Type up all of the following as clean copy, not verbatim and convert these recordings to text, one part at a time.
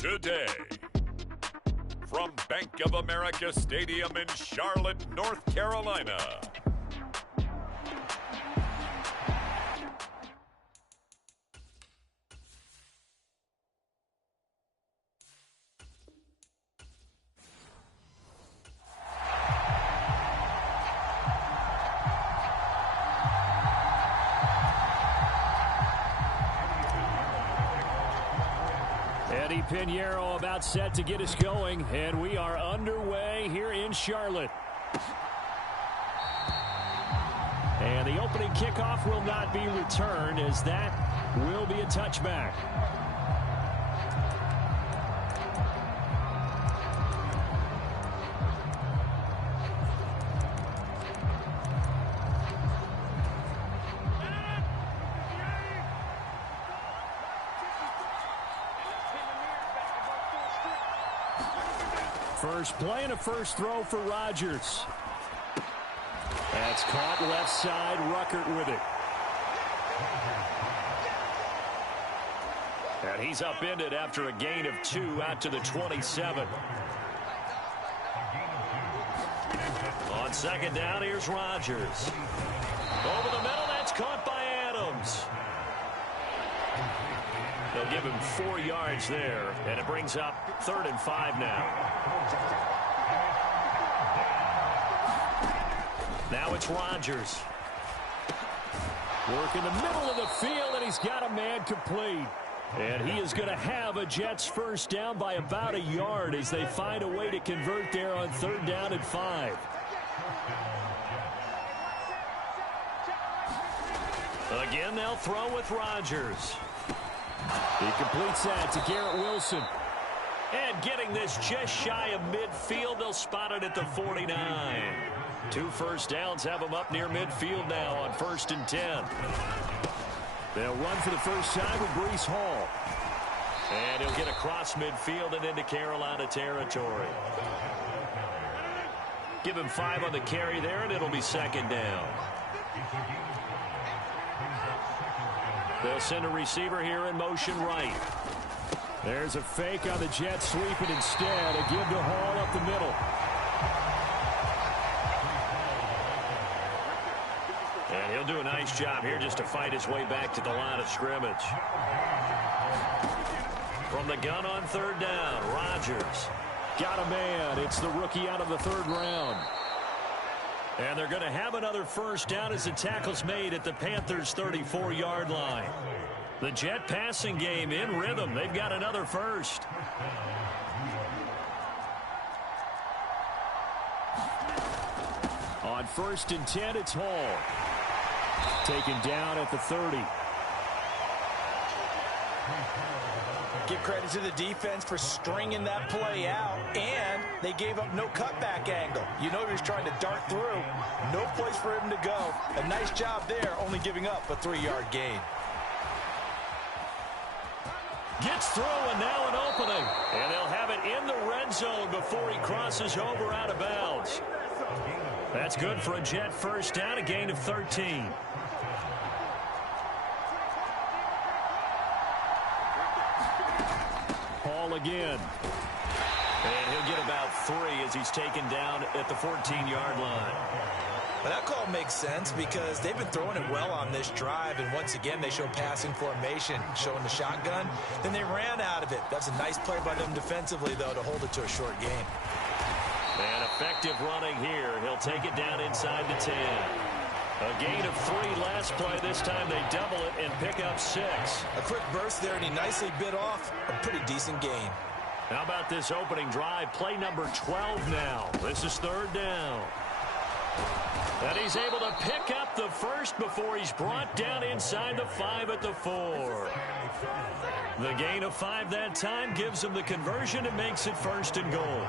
today. From Bank of America Stadium in Charlotte, North Carolina. Eddie Pinheiro about set to get us going, and we are underway here in Charlotte. And the opening kickoff will not be returned, as that will be a touchback. First play and a first throw for Rodgers. That's caught left side. Ruckert with it. And he's upended after a gain of 2 out to the 27. On second down, here's Rodgers. Over the middle, that's caught by Adams. They'll give him 4 yards there, and it brings up 3rd and 5 now. Now it's Rodgers. Work in the middle of the field, and he's got a man complete. And he is going to have a Jets first down by about a yard as they find a way to convert there on 3rd down and 5. Again, they'll throw with Rodgers. He completes that to Garrett Wilson. And getting this just shy of midfield, they'll spot it at the 49. 2 first downs have them up near midfield now on 1st and 10. They'll run for the first time with Breece Hall. And he'll get across midfield and into Carolina territory. Give him 5 on the carry there, and it'll be 2nd down. They'll send a receiver here in motion right. There's a fake on the Jets, sweeping instead. A give to Hall up the middle. And he'll do a nice job here just to fight his way back to the line of scrimmage. From the gun on 3rd down, Rodgers. Got a man. It's the rookie out of the 3rd round. And they're going to have another first down as the tackle's made at the Panthers' 34-yard line. The Jet passing game in rhythm. They've got another first. On 1st and 10, it's Hall. Taken down at the 30. Give credit to the defense for stringing that play out, and they gave up no cutback angle. You know he was trying to dart through. No place for him to go. A nice job there, only giving up a 3-yard gain. Gets through, and now an opening. And they'll have it in the red zone before he crosses over out of bounds. That's good for a Jet first down, a gain of 13. Hall again. And he'll get about 3 as he's taken down at the 14-yard line. Well, that call makes sense because they've been throwing it well on this drive, and once again they show passing formation, showing the shotgun. Then they ran out of it. That's a nice play by them defensively, though, to hold it to a short gain. And effective running here. He'll take it down inside the 10. A gain of 3 last play. This time they double it and pick up 6. A quick burst there, and he nicely bit off a pretty decent gain. How about this opening drive? Play number 12 now. This is 3rd down. And he's able to pick up the first before he's brought down inside the 5 at the 4. The gain of 5 that time gives him the conversion and makes it 1st and goal.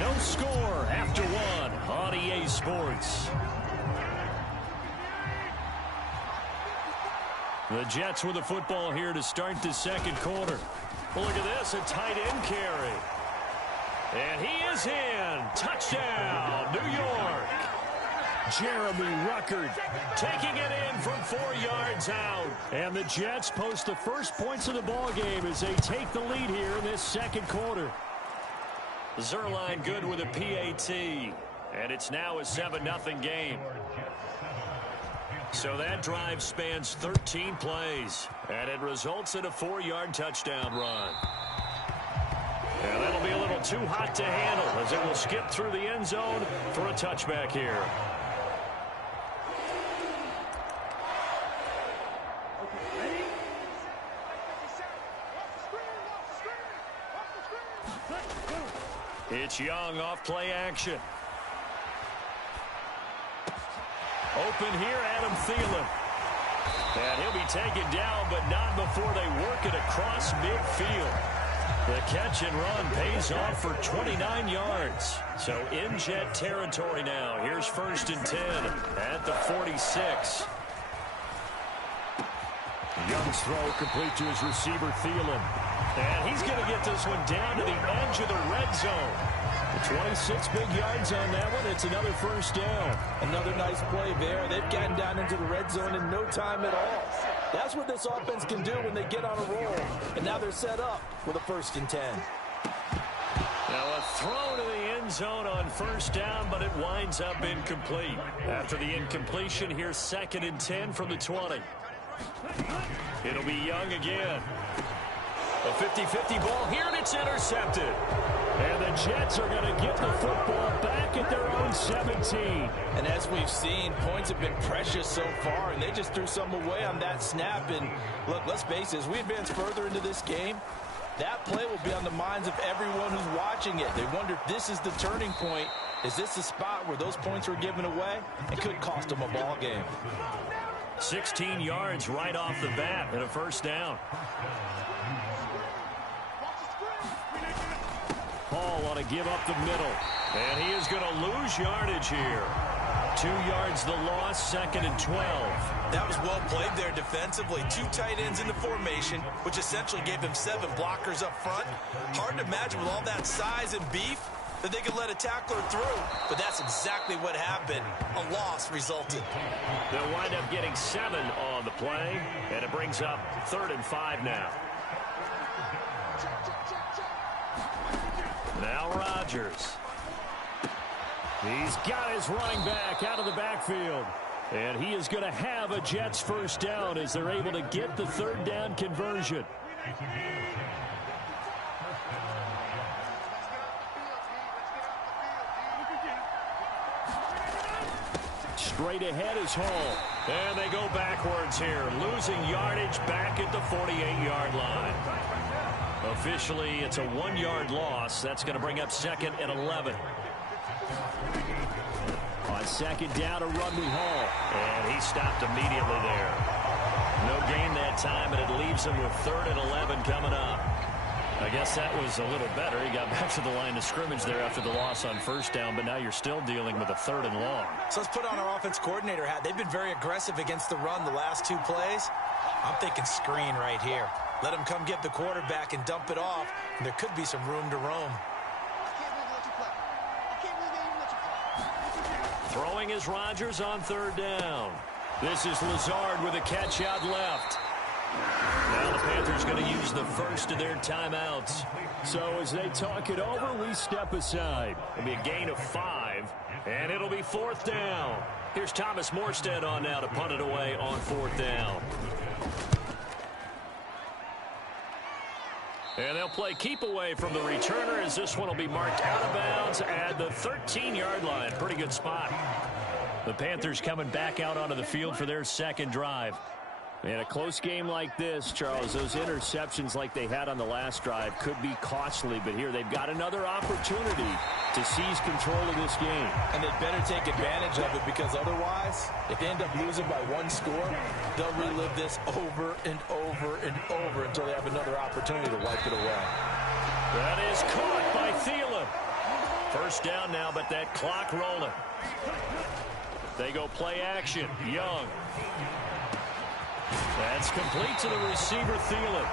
No score after 1 on EA Sports. The Jets with the football here to start the 2nd quarter. Well, look at this, a tight end carry. And he is in. Touchdown, New York. Jeremy Ruckert taking it in from 4 yards out. And the Jets post the first points of the ball game as they take the lead here in this second quarter. Zerline good with a PAT. And it's now a 7-0 game. So that drive spans 13 plays. And it results in a 4-yard touchdown run. And that'll be a little too hot to handle as it will skip through the end zone for a touchback here. It's Young off play action. Open here, Adam Thielen. And he'll be taken down, but not before they work it across midfield. The catch and run pays off for 29 yards. So in Jet territory now. Here's 1st and 10 at the 46. Young's throw complete to his receiver, Thielen. And he's going to get this one down to the edge of the red zone. 26 big yards on that one. It's another 1st down. Another nice play there. They've gotten down into the red zone in no time at all. That's what this offense can do when they get on a roll. And now they're set up with a 1st and 10. Now a throw to the end zone on 1st down, but it winds up incomplete. After the incompletion, here's 2nd and 10 from the 20. It'll be Young again. A 50-50 ball here, and it's intercepted. And the Jets are going to get the football back at their own 17. And as we've seen, points have been precious so far, and they just threw some away on that snap. And look, let's face it, as we advance further into this game, that play will be on the minds of everyone who's watching it. They wonder if this is the turning point. Is this the spot where those points were given away? It could cost them a ball game. 16 yards right off the bat and a 1st down. Hall ought to give up the middle. And he is going to lose yardage here. 2 yards the loss, 2nd and 12. That was well played there defensively. 2 tight ends in the formation, which essentially gave them 7 blockers up front. Hard to imagine with all that size and beef that they could let a tackler through. But that's exactly what happened. A loss resulted. They'll wind up getting 7 on the play. And it brings up 3rd and 5 now. Now Rodgers. He's got his running back out of the backfield. And he is going to have a Jets 1st down as they're able to get the 3rd down conversion. Straight ahead is Hall. And they go backwards here, losing yardage back at the 48-yard line. Officially, it's a 1-yard loss. That's going to bring up 2nd and 11. On 2nd down, a run with Hall. And he stopped immediately there. No gain that time, and it leaves him with 3rd and 11 coming up. I guess that was a little better. He got back to the line of scrimmage there after the loss on 1st down, but now you're still dealing with a 3rd and long. So let's put on our offense coordinator hat. They've been very aggressive against the run the last 2 plays. I'm thinking screen right here. Let him come get the quarterback and dump it off, and there could be some room to roam. Throwing is Rodgers on 3rd down. This is Lazard with a catch out left. Now the Panthers going to use the first of their timeouts. So as they talk it over, we step aside. It'll be a gain of 5, and it'll be 4th down. Here's Thomas Morstead on now to punt it away on 4th down. And they'll play keep away from the returner as this one will be marked out of bounds at the 13-yard line. Pretty good spot. The Panthers coming back out onto the field for their 2nd drive. In a close game like this, Charles, those interceptions like they had on the last drive could be costly, but here they've got another opportunity to seize control of this game. And they'd better take advantage of it, because otherwise, if they end up losing by 1 score, they'll relive this over and over and over until they have another opportunity to wipe it away. That is caught by Thielen. 1st down now, but that clock rolling. They go play action. Young. That's complete to the receiver, Thielen.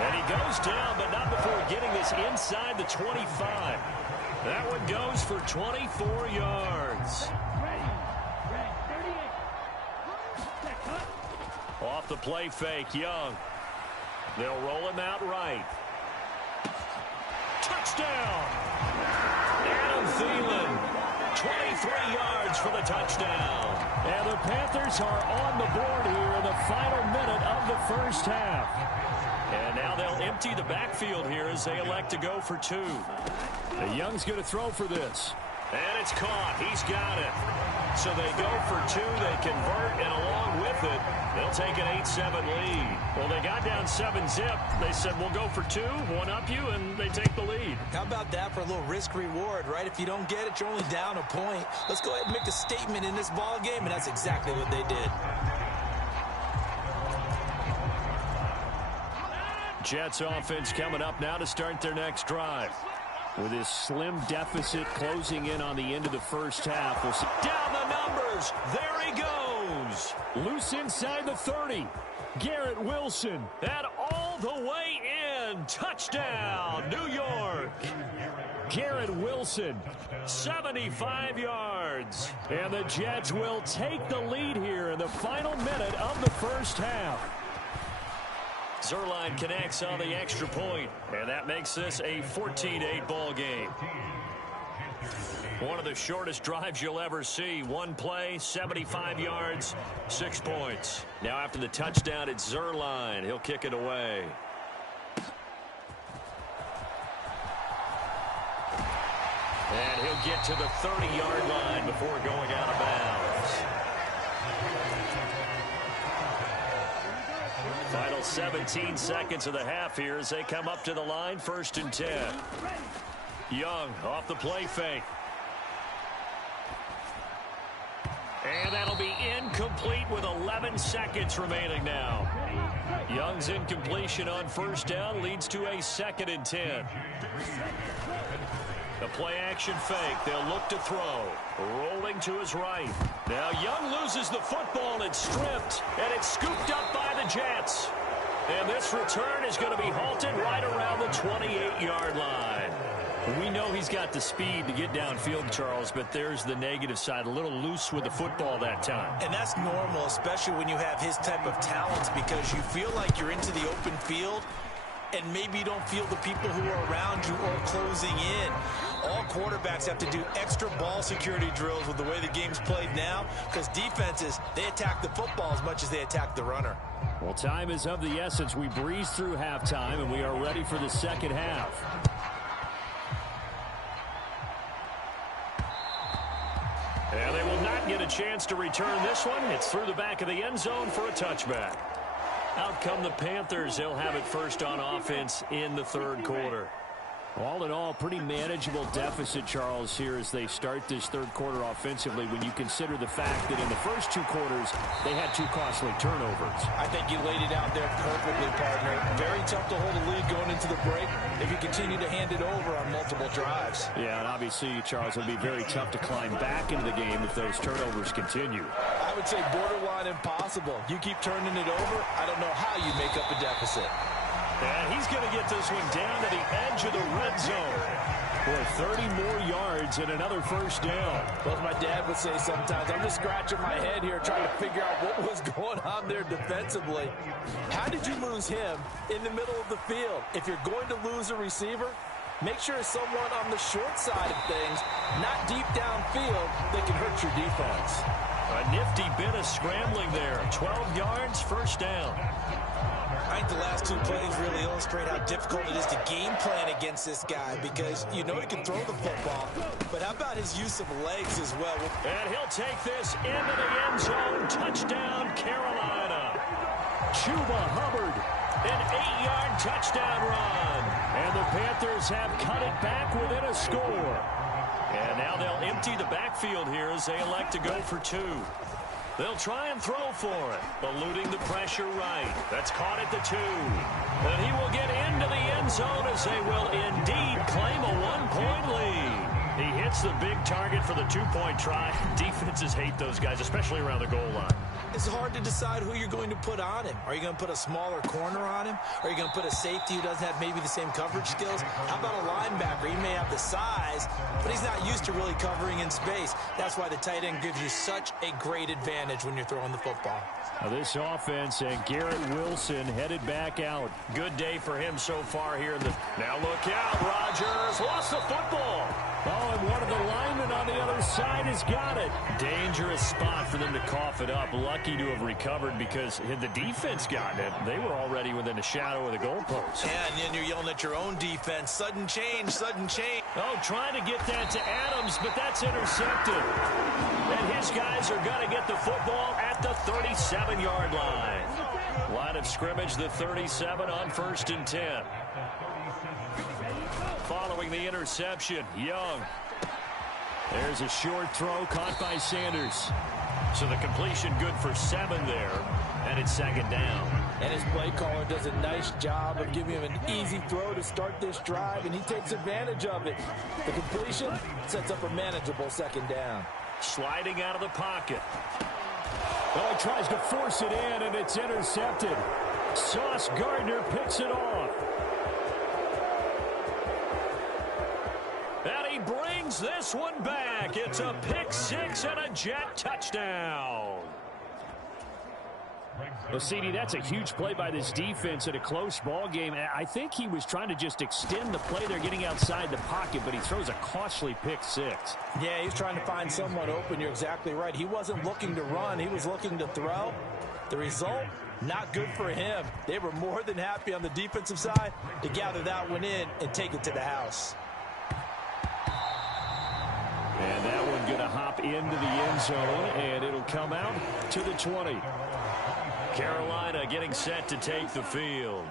And he goes down, but not before getting this inside the 25. That one goes for 24 yards. Off the play fake, Young. They'll roll him out right. Touchdown! Adam Thielen, 23 yards for the touchdown. And the Panthers are on the board here in the final minute of the first half. And now they'll empty the backfield here as they elect to go for 2. The Young's going to throw for this. And it's caught. He's got it. So they go for 2. They convert, and along with it, they'll take an 8-7 lead. Well, they got down 7-zip. They said, we'll go for 2, one up you, and they take the lead. How about that for a little risk-reward, right? If you don't get it, you're only down a point. Let's go ahead and make a statement in this ball game, and that's exactly what they did. Jets offense coming up now to start their next drive. With his slim deficit closing in on the end of the first half. We'll see. Down the numbers. There he goes. Loose inside the 30. Garrett Wilson. And all the way in. Touchdown, New York. Garrett Wilson. 75 yards. And the Jets will take the lead here in the final minute of the first half. Zuerlein connects on the extra point, and that makes this a 14-8 ball game. One of the shortest drives you'll ever see. One play, 75 yards, 6 points. Now after the touchdown, it's Zuerlein. He'll kick it away. And he'll get to the 30-yard line before going out of bounds. Final 17 seconds of the half here as they come up to the line, 1st and 10. Young off the play fake. And that'll be incomplete with 11 seconds remaining now. Young's incompletion on 1st down leads to a 2nd and 10. The play-action fake. They'll look to throw. Rolling to his right. Now Young loses the football. It's stripped, and it's scooped up by the Jets. And this return is going to be halted right around the 28-yard line. We know he's got the speed to get downfield, Charles, but there's the negative side. A little loose with the football that time. And that's normal, especially when you have his type of talents, because you feel like you're into the open field, and maybe you don't feel the people who are around you or closing in. All quarterbacks have to do extra ball security drills with the way the game's played now, because defenses, they attack the football as much as they attack the runner. Well, time is of the essence. We breeze through halftime, and we are ready for the second half. And they will not get a chance to return this one. It's through the back of the end zone for a touchback. Out come the Panthers. They'll have it first on offense in the 3rd quarter. All in all, pretty manageable deficit, Charles, here as they start this 3rd quarter offensively when you consider the fact that in the first 2 quarters, they had 2 costly turnovers. I think you laid it out there perfectly, partner. Very tough to hold a lead going into the break if you continue to hand it over on multiple drives. Yeah, and obviously, Charles, it'll be very tough to climb back into the game if those turnovers continue. I would say borderline impossible. You keep turning it over, I don't know how you make up a deficit. And he's going to get this one down to the edge of the red zone. For 30 more yards and another 1st down. Well, as my dad would say sometimes, I'm just scratching my head here trying to figure out what was going on there defensively. How did you lose him in the middle of the field? If you're going to lose a receiver, make sure it's someone on the short side of things, not deep downfield, that can hurt your defense. A nifty bit of scrambling there. 12 yards, 1st down. I think the last 2 plays really illustrate how difficult it is to game plan against this guy, because you know he can throw the football, but how about his use of legs as well? And he'll take this into the end zone. Touchdown, Carolina. Chuba Hubbard. An 8-yard touchdown run. And the Panthers have cut it back within a score. And now they'll empty the backfield here as they elect to go for 2. They'll try and throw for it, eluding the pressure right. That's caught at the 2. And he will get into the end zone as they will indeed claim a 1-point lead. He hits the big target for the two-point try. Defenses hate those guys, especially around the goal line. It's hard to decide who you're going to put on him. Are you going to put a smaller corner on him? Are you going to put a safety who doesn't have maybe the same coverage skills? How about a linebacker? He may have the size, but he's not used to really covering in space. That's why the tight end gives you such a great advantage when you're throwing the football. Now this offense and Garrett Wilson headed back out. Good day for him so far here in the... Now look out, Rodgers lost the football. Oh, and one of the linemen on the other side has got it. Dangerous spot for them to cough it up. Lucky to have recovered because had the defense gotten it, they were already within a shadow of the goalpost. Yeah, and then you're yelling at your own defense. Sudden change, sudden change. Oh, trying to get that to Adams, but that's intercepted. And his guys are going to get the football at the 37-yard line. Line of scrimmage, the 37 on 1st and 10. Following the interception, Young. There's a short throw caught by Sanders. So the completion good for 7 there, and it's 2nd down. And his play caller does a nice job of giving him an easy throw to start this drive, and he takes advantage of it. The completion sets up a manageable 2nd down. Sliding out of the pocket. Well, he tries to force it in, and it's intercepted. Sauce Gardner picks it off. And he brings this one back. It's a pick 6 and a Jet touchdown. Well, CD, that's a huge play by this defense in a close ball game. I think he was trying to just extend the play. They're getting outside the pocket, but he throws a costly pick 6. Yeah, he's trying to find someone open. You're exactly right. He wasn't looking to run. He was looking to throw. The result, not good for him. They were more than happy on the defensive side to gather that one in and take it to the house. And that one going to hop into the end zone, and it'll come out to the 20. Carolina getting set to take the field.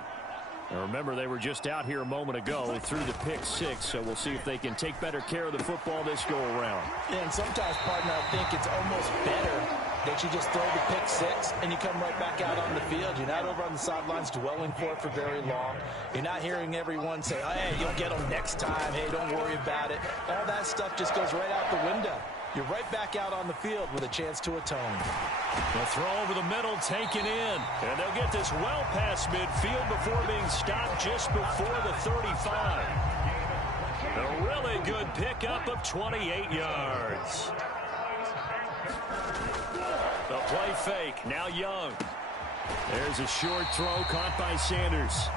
Now remember, they were just out here a moment ago through the pick 6, so we'll see if they can take better care of the football this go-around. Yeah, and sometimes, partner, I think it's almost better that you just throw the pick 6 and you come right back out on the field. You're not over on the sidelines dwelling for it for very long. You're not hearing everyone say, hey, you'll get them next time. Hey, don't worry about it. All that stuff just goes right out the window. You're right back out on the field with a chance to atone. The throw over the middle taken in. And they'll get this well past midfield before being stopped just before the 35. A really good pickup of 28 yards. The play fake. Now Young. There's a short throw caught by Sanders.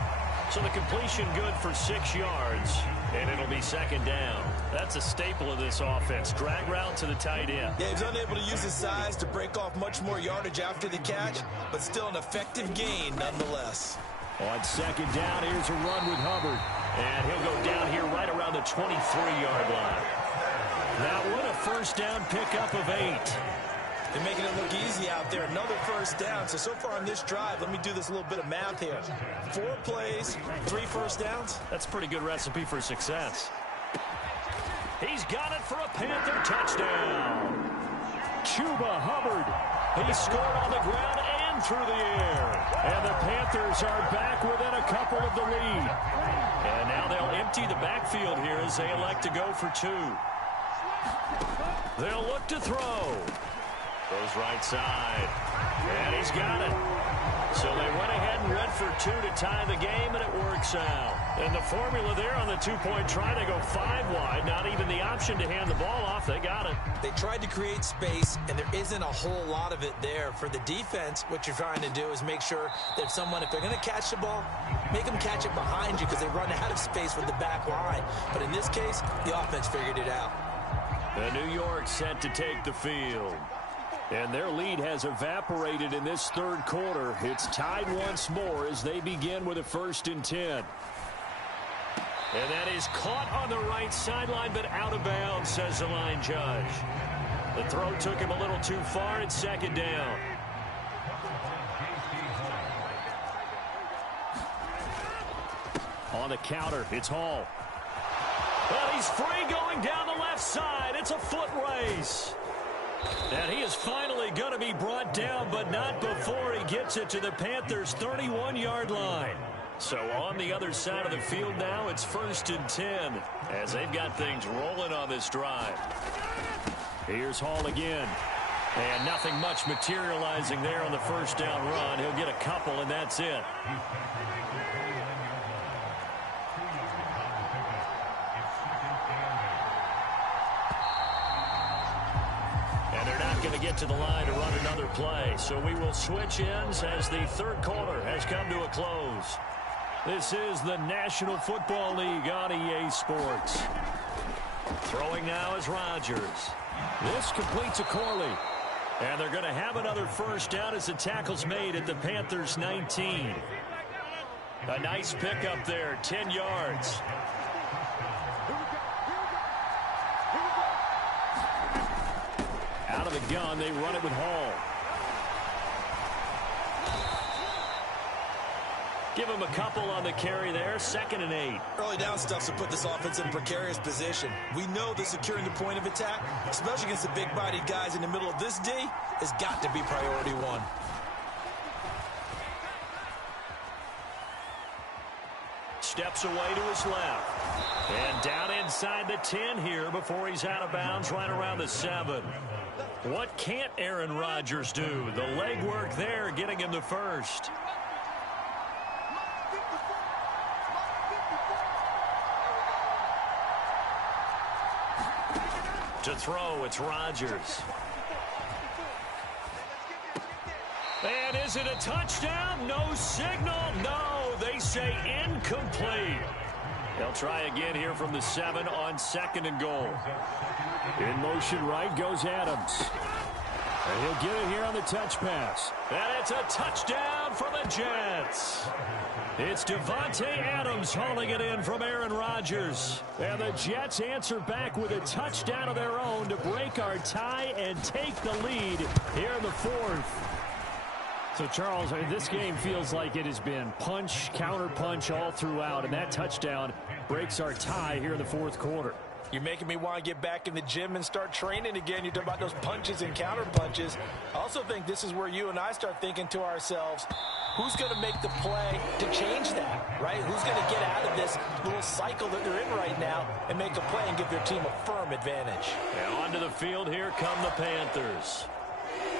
So the completion good for 6 yards. And it'll be 2nd down. That's a staple of this offense. Drag route to the tight end. Yeah, he's unable to use his size to break off much more yardage after the catch, but still an effective gain nonetheless. On 2nd down, here's a run with Hubbard. And he'll go down here right around the 23-yard line. That one a 1st down pickup of 8. They're making it look easy out there. Another 1st down. So far on this drive, let me do this little bit of math here. 4 plays, 3 1st downs. That's a pretty good recipe for success. He's got it for a Panther touchdown. Chuba Hubbard. He scored on the ground and through the air. And the Panthers are back within a couple of the lead. And now they'll empty the backfield here as they elect to go for 2. They'll look to throw. Goes right side. And he's got it. So they went ahead and went for 2 to tie the game, and it works out. And the formula there on the 2-point try to go 5 wide. Not even the option to hand the ball off. They got it. They tried to create space, and there isn't a whole lot of it there. For the defense, what you're trying to do is make sure that if they're going to catch the ball, make them catch it behind you because they run out of space with the back line. But in this case, the offense figured it out. The New York set to take the field. And their lead has evaporated in this 3rd quarter. It's tied once more as they begin with a 1st and 10. And that is caught on the right sideline, but out of bounds, says the line judge. The throw took him a little too far. It's 2nd down. On the counter, it's Hall. Well, he's free going down the left side. It's a foot race. And he is finally going to be brought down, but not before he gets it to the Panthers' 31-yard line. So on the other side of the field now, it's 1st and 10 as they've got things rolling on this drive. Here's Hall again. And nothing much materializing there on the first down run. He'll get a couple, and that's it. And they're not going to get to the line to run another play. So we will switch ends as the third quarter has come to a close. This is the National Football League on EA Sports. Throwing now is Rodgers. This completes a Corley. And they're going to have another first down as the tackle's made at the Panthers' 19. A nice pickup there, 10 yards. Out of the gun, they run it with Hall. Give him a couple on the carry there, 2nd and 8. Early down stuff to put this offense in a precarious position. We know that securing the point of attack, especially against the big-bodied guys in the middle of this D, has got to be priority one. Steps away to his left. And down inside the 10 here before he's out of bounds right around the 7. What can't Aaron Rodgers do? The legwork there getting him the first. To throw, it's Rodgers. And is it a touchdown? No signal. No, they say incomplete. They'll try again here from the 7 on 2nd and goal. In motion right goes Adams. And he'll get it here on the touch pass. And it's a touchdown for the Jets. It's Devontae Adams hauling it in from Aaron Rodgers. And the Jets answer back with a touchdown of their own to break our tie and take the lead here in the 4th. So, Charles, this game feels like it has been punch, counter-punch all throughout, and that touchdown breaks our tie here in the 4th quarter. You're making me want to get back in the gym and start training again. You talk about those punches and counter punches. I also think this is where you and I start thinking to ourselves, who's going to make the play to change that, right? Who's going to get out of this little cycle that they're in right now and make a play and give their team a firm advantage? And onto the field, here come the Panthers.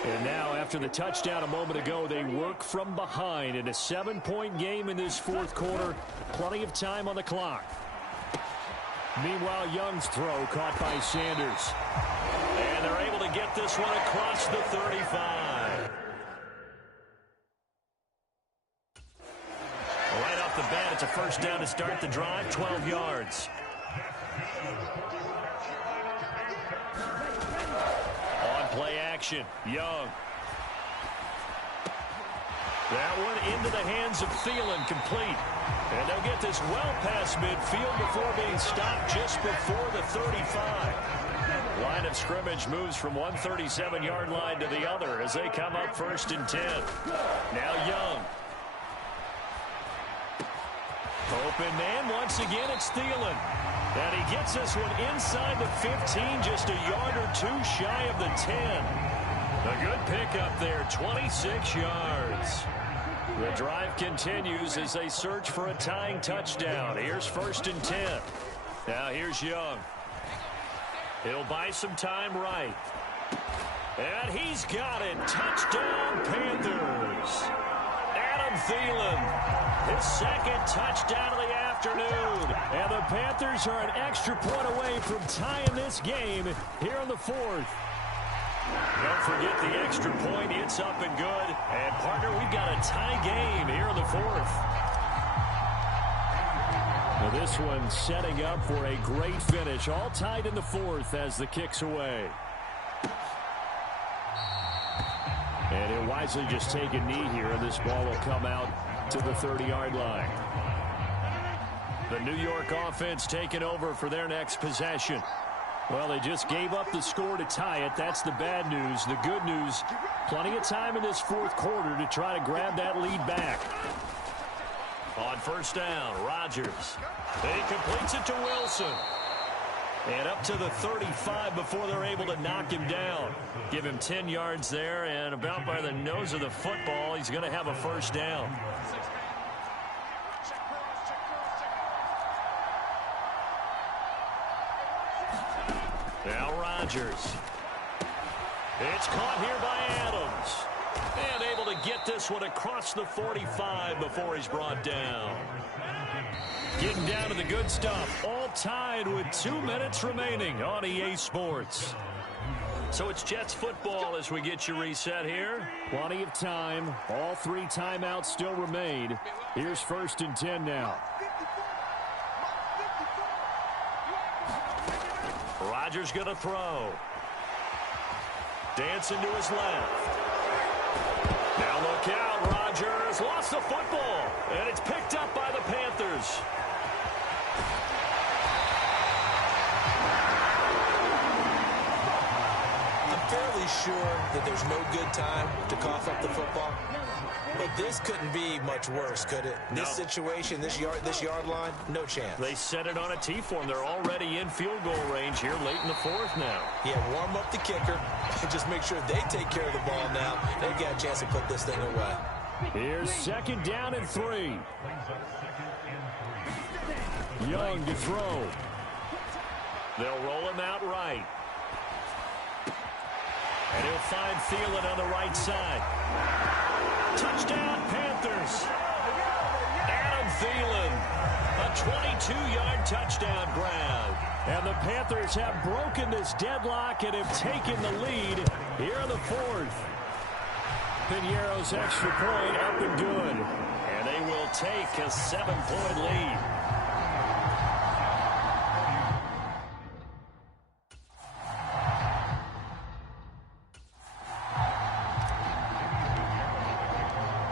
And now, after the touchdown a moment ago, they work from behind in a 7-point game in this 4th quarter. Plenty of time on the clock. Meanwhile, Young's throw caught by Sanders. And they're able to get this one across the 35. Right off the bat, it's a first down to start the drive, 12 yards. On play action, Young. That one into the hands of Thielen, complete. And they'll get this well past midfield before being stopped just before the 35. Line of scrimmage moves from one 37-yard line to the other as they come up 1st and 10. Now Young. Open man, once again it's Thielen. And he gets this one inside the 15, just a yard or two shy of the 10. A good pickup there, 26 yards. The drive continues as they search for a tying touchdown. Here's 1st and 10. Now here's Young. He'll buy some time right. And he's got it. Touchdown, Panthers. Adam Thielen, his 2nd touchdown of the afternoon. And the Panthers are an extra point away from tying this game here in the 4th. Don't forget the extra point. It's up and good. And, partner, we've got a tie game here in the 4th. Now this one setting up for a great finish. All tied in the 4th as the kick's away. And he'll wisely just take a knee here, and this ball will come out to the 30-yard line. The New York offense taking over for their next possession. Well, they just gave up the score to tie it. That's the bad news. The good news, plenty of time in this 4th quarter to try to grab that lead back. On 1st down, Rodgers. He completes it to Wilson. And up to the 35 before they're able to knock him down. Give him 10 yards there, and about by the nose of the football, he's going to have a 1st down. Now Rodgers. It's caught here by Adams. And able to get this one across the 45 before he's brought down. Getting down to the good stuff. All tied with 2 minutes remaining on EA Sports. So it's Jets football as we get you reset here. Plenty of time. All 3 timeouts still remain. Here's 1st and 10 now. Rodgers going to throw. Dancing to his left. Now look out. Rodgers lost the football. And it's picked up by the Panthers. Fairly sure that there's no good time to cough up the football, but this couldn't be much worse, could it? No. This situation, this yard line, no chance. They set it on a T-form. They're already in field goal range here late in the 4th now. Yeah, warm up the kicker and just make sure they take care of the ball now. They've got a chance to put this thing away. Here's 2nd down and 3. Young to throw. They'll roll him out right. And he'll find Thielen on the right side. Touchdown, Panthers. Adam Thielen. A 22-yard touchdown grab. And the Panthers have broken this deadlock and have taken the lead here in the 4th. Pinheiro's extra point up and good. And they will take a 7-point lead.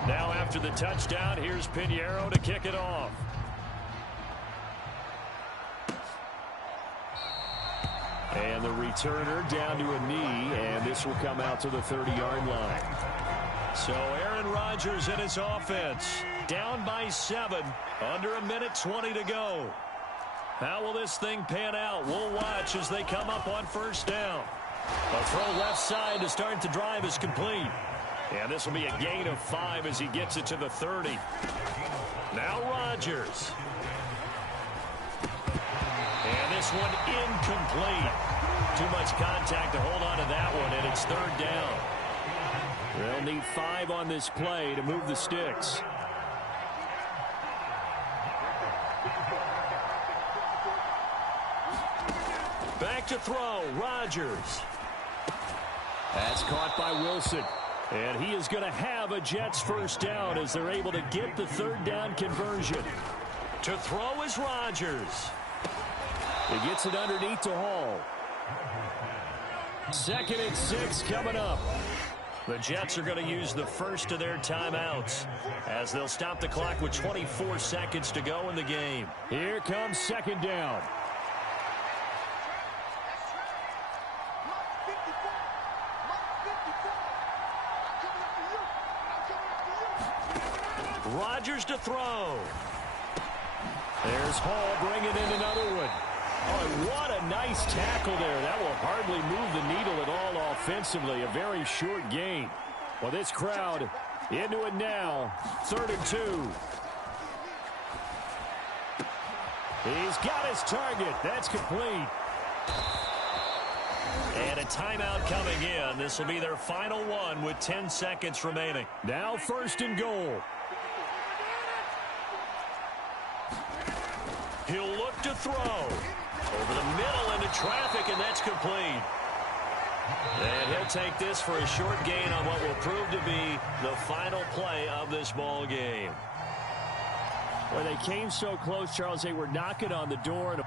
Now after the touchdown, here's Pinheiro to kick it off. And the returner down to a knee, and this will come out to the 30-yard line. So Aaron Rodgers and his offense down by 7, under 1:20 to go. How will this thing pan out? We'll watch as they come up on 1st down. A throw left side to start the drive is complete. And this will be a gain of 5 as he gets it to the 30. Now Rodgers. And this one incomplete. Too much contact to hold on to that one, and it's 3rd down. They'll need 5 on this play to move the sticks. Back to throw, Rodgers. That's caught by Wilson. And he is going to have a Jets 1st down as they're able to get the 3rd down conversion. To throw is Rodgers. He gets it underneath to Hall. 2nd and 6 coming up. The Jets are going to use the first of their timeouts as they'll stop the clock with 24 seconds to go in the game. Here comes 2nd down. Rodgers to throw. There's Hall bringing in another one. Oh, what a nice tackle there. That will hardly move the needle at all offensively. A very short gain. Well, this crowd into it now. 3rd and 2. He's got his target. That's complete. And a timeout coming in. This will be their final one with 10 seconds remaining. Now 1st and goal. He'll look to throw. Over the middle into traffic, and that's complete. And he'll take this for a short gain on what will prove to be the final play of this ball game. Well, they came so close, Charles. They were knocking on the door.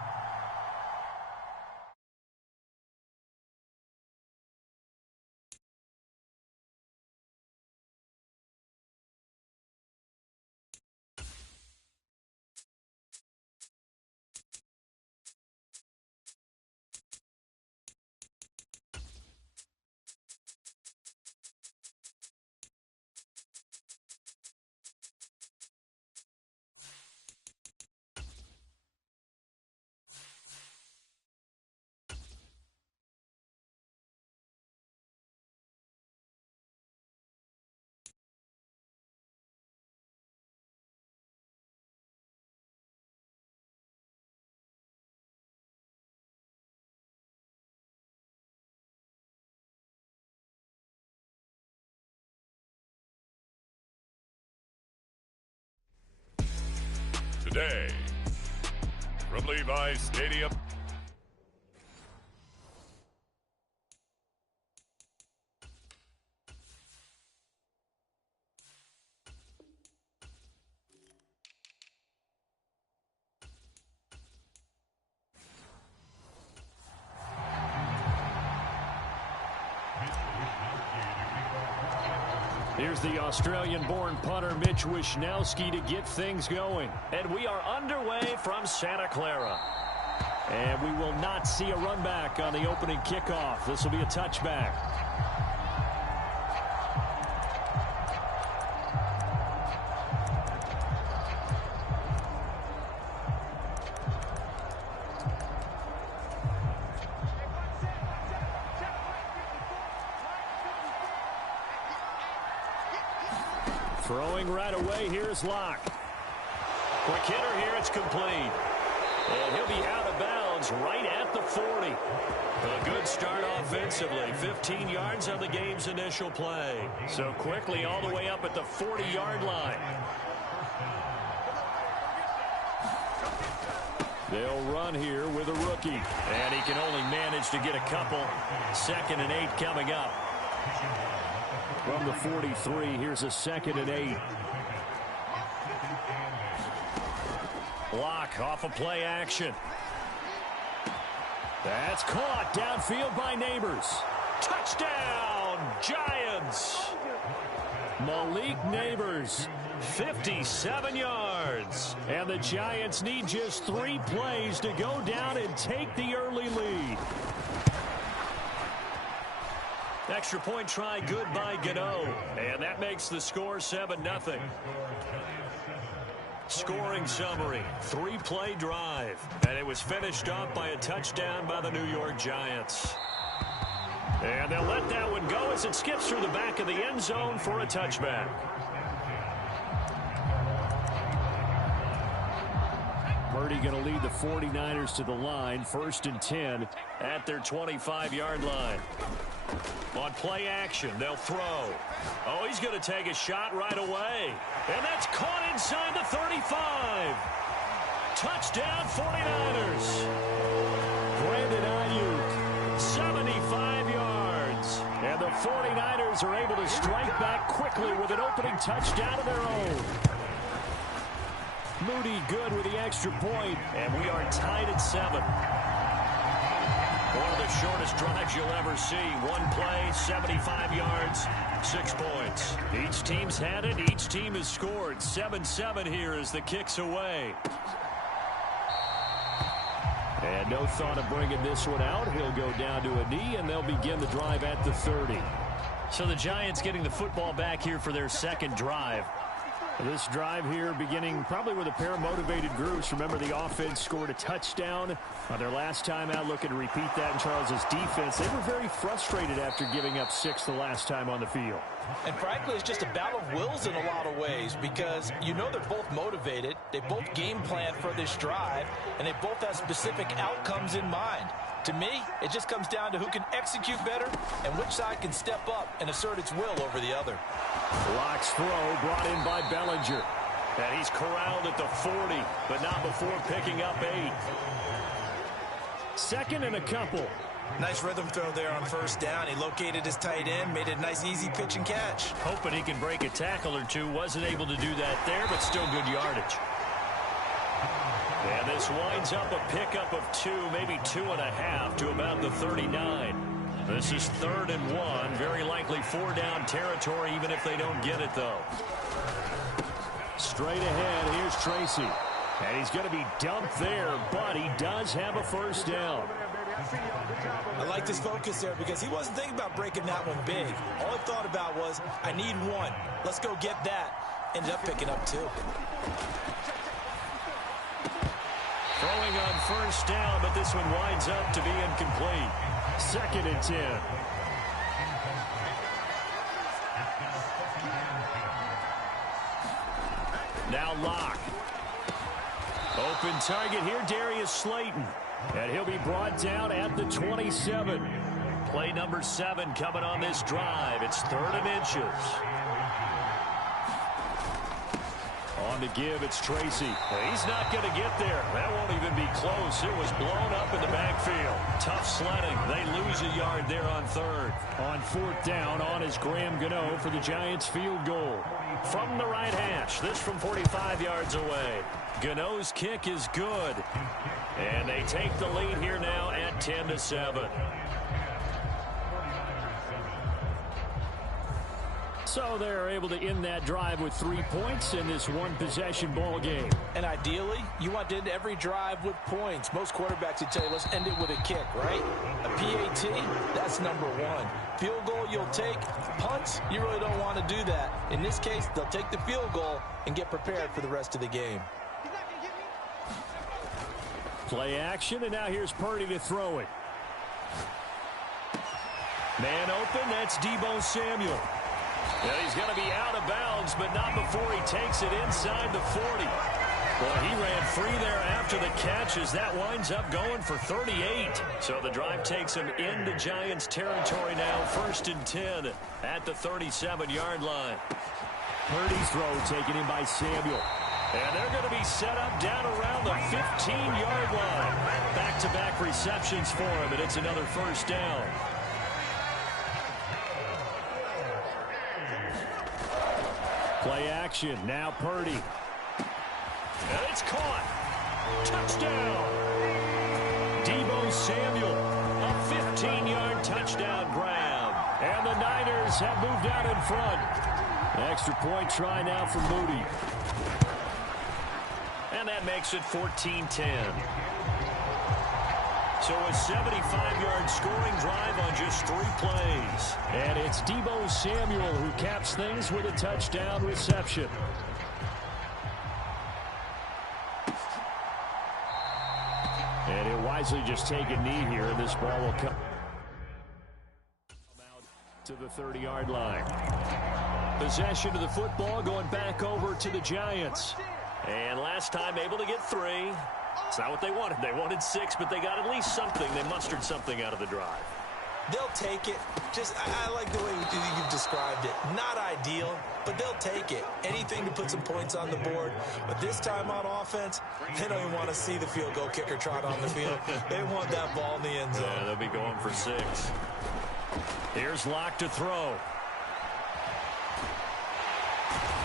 Thursday. From Levi's Stadium. Here's the Australian-born punter Mitch Wishnowsky to get things going. And we are underway from Santa Clara. And we will not see a run back on the opening kickoff. This will be a touchback. Throwing right away, here's Locke. Quick hitter here, it's complete. And he'll be out of bounds right at the 40. A good start offensively. 15 yards on the game's initial play. So quickly all the way up at the 40-yard line. They'll run here with a rookie. And he can only manage to get a couple. 2nd and 8 coming up. From the 43, here's a 2nd and 8. Block off of play action. That's caught downfield by Neighbors. Touchdown, Giants! Malik Neighbors, 57 yards. And the Giants need just 3 plays to go down and take the early lead. Extra point try good by Gano. And that makes the score 7-0. Scoring summary, 3-play drive. And it was finished off by a touchdown by the New York Giants. And they'll let that one go as it skips through the back of the end zone for a touchback. Purdy going to lead the 49ers to the line, 1st and 10 at their 25-yard line. On play action, they'll throw. Oh, he's going to take a shot right away. And that's caught inside the 35. Touchdown, 49ers. Brandon Ayuk, 75 yards. And the 49ers are able to strike back quickly with an opening touchdown of their own. Moody good with the extra point. And we are tied at 7. One of the shortest drives you'll ever see. 1 play, 75 yards, 6 points. Each team's had it. Each team has scored. 7-7 here as the kick's away. And no thought of bringing this one out. He'll go down to a knee, and they'll begin the drive at the 30. So the Giants getting the football back here for their 2nd drive. This drive here beginning probably with a pair of motivated groups. Remember, the offense scored a touchdown on their last time out, looking to repeat that in Charles's defense. They were very frustrated after giving up 6 the last time on the field. And frankly, it's just a battle of wills in a lot of ways because you know they're both motivated. They both game plan for this drive, and they both have specific outcomes in mind. To me, it just comes down to who can execute better and which side can step up and assert its will over the other. Locke's throw brought in by Bellinger. And he's corralled at the 40, but not before picking up 8. 2nd and a couple. Nice rhythm throw there on 1st down. He located his tight end, made it a nice easy pitch and catch. Hoping he can break a tackle or two. Wasn't able to do that there, but still good yardage. And this winds up a pickup of 2, maybe 2.5 to about the 39. This is 3rd and 1. Very likely 4-down territory, even if they don't get it, though. Straight ahead, here's Tracy. And he's going to be dumped there, but he does have a 1st down. I like this focus there because he wasn't thinking about breaking that one big. All he thought about was, I need 1. Let's go get that. Ended up picking up 2. Throwing on 1st down, but this one winds up to be incomplete. 2nd and 10. Now Locke. Open target here, Darius Slayton. And he'll be brought down at the 27. Play number 7 coming on this drive. It's 3rd and inches. On the give, it's Tracy. He's not going to get there. That won't even be close. It was blown up in the backfield. Tough sledding. They lose a yard there on third. On fourth down, on is Graham Gano for the Giants field goal. From the right hash, this from 45 yards away. Gano's kick is good. And they take the lead here now at 10-7. So they're able to end that drive with 3 points in this one-possession ball game. And ideally, you want to end every drive with points. Most quarterbacks would tell you, let's end it with a kick, right? A PAT, that's number one. Field goal you'll take. Punts, you really don't want to do that. In this case, they'll take the field goal and get prepared for the rest of the game. Play action, and now here's Purdy to throw it. Man open, that's Deebo Samuel. Yeah, he's going to be out of bounds, but not before he takes it inside the 40. Well, he ran free there after the catch as that winds up going for 38. So the drive takes him into Giants territory now, 1st and 10 at the 37-yard line. Purdy's throw taken in by Samuel. And they're going to be set up down around the 15-yard line. Back-to-back receptions for him, and it's another 1st down. Play action, now Purdy. And it's caught. Touchdown. Deebo Samuel, a 15-yard touchdown grab. And the Niners have moved out in front. Extra point try now for Moody. And that makes it 14-10. So a 75-yard scoring drive on just 3 plays. And it's Deebo Samuel who caps things with a touchdown reception. And he'll wisely just take a knee here, and this ball will come out to the 30-yard line. Possession of the football going back over to the Giants. And last time able to get 3. It's not what they wanted. They wanted 6, but they got at least something. They mustered something out of the drive. They'll take it. I like the way you've described it. Not ideal, but they'll take it. Anything to put some points on the board. But this time on offense, they don't even want to see the field goal kicker trot on the field. They want that ball in the end zone. Yeah, they'll be going for 6. Here's Locke to throw.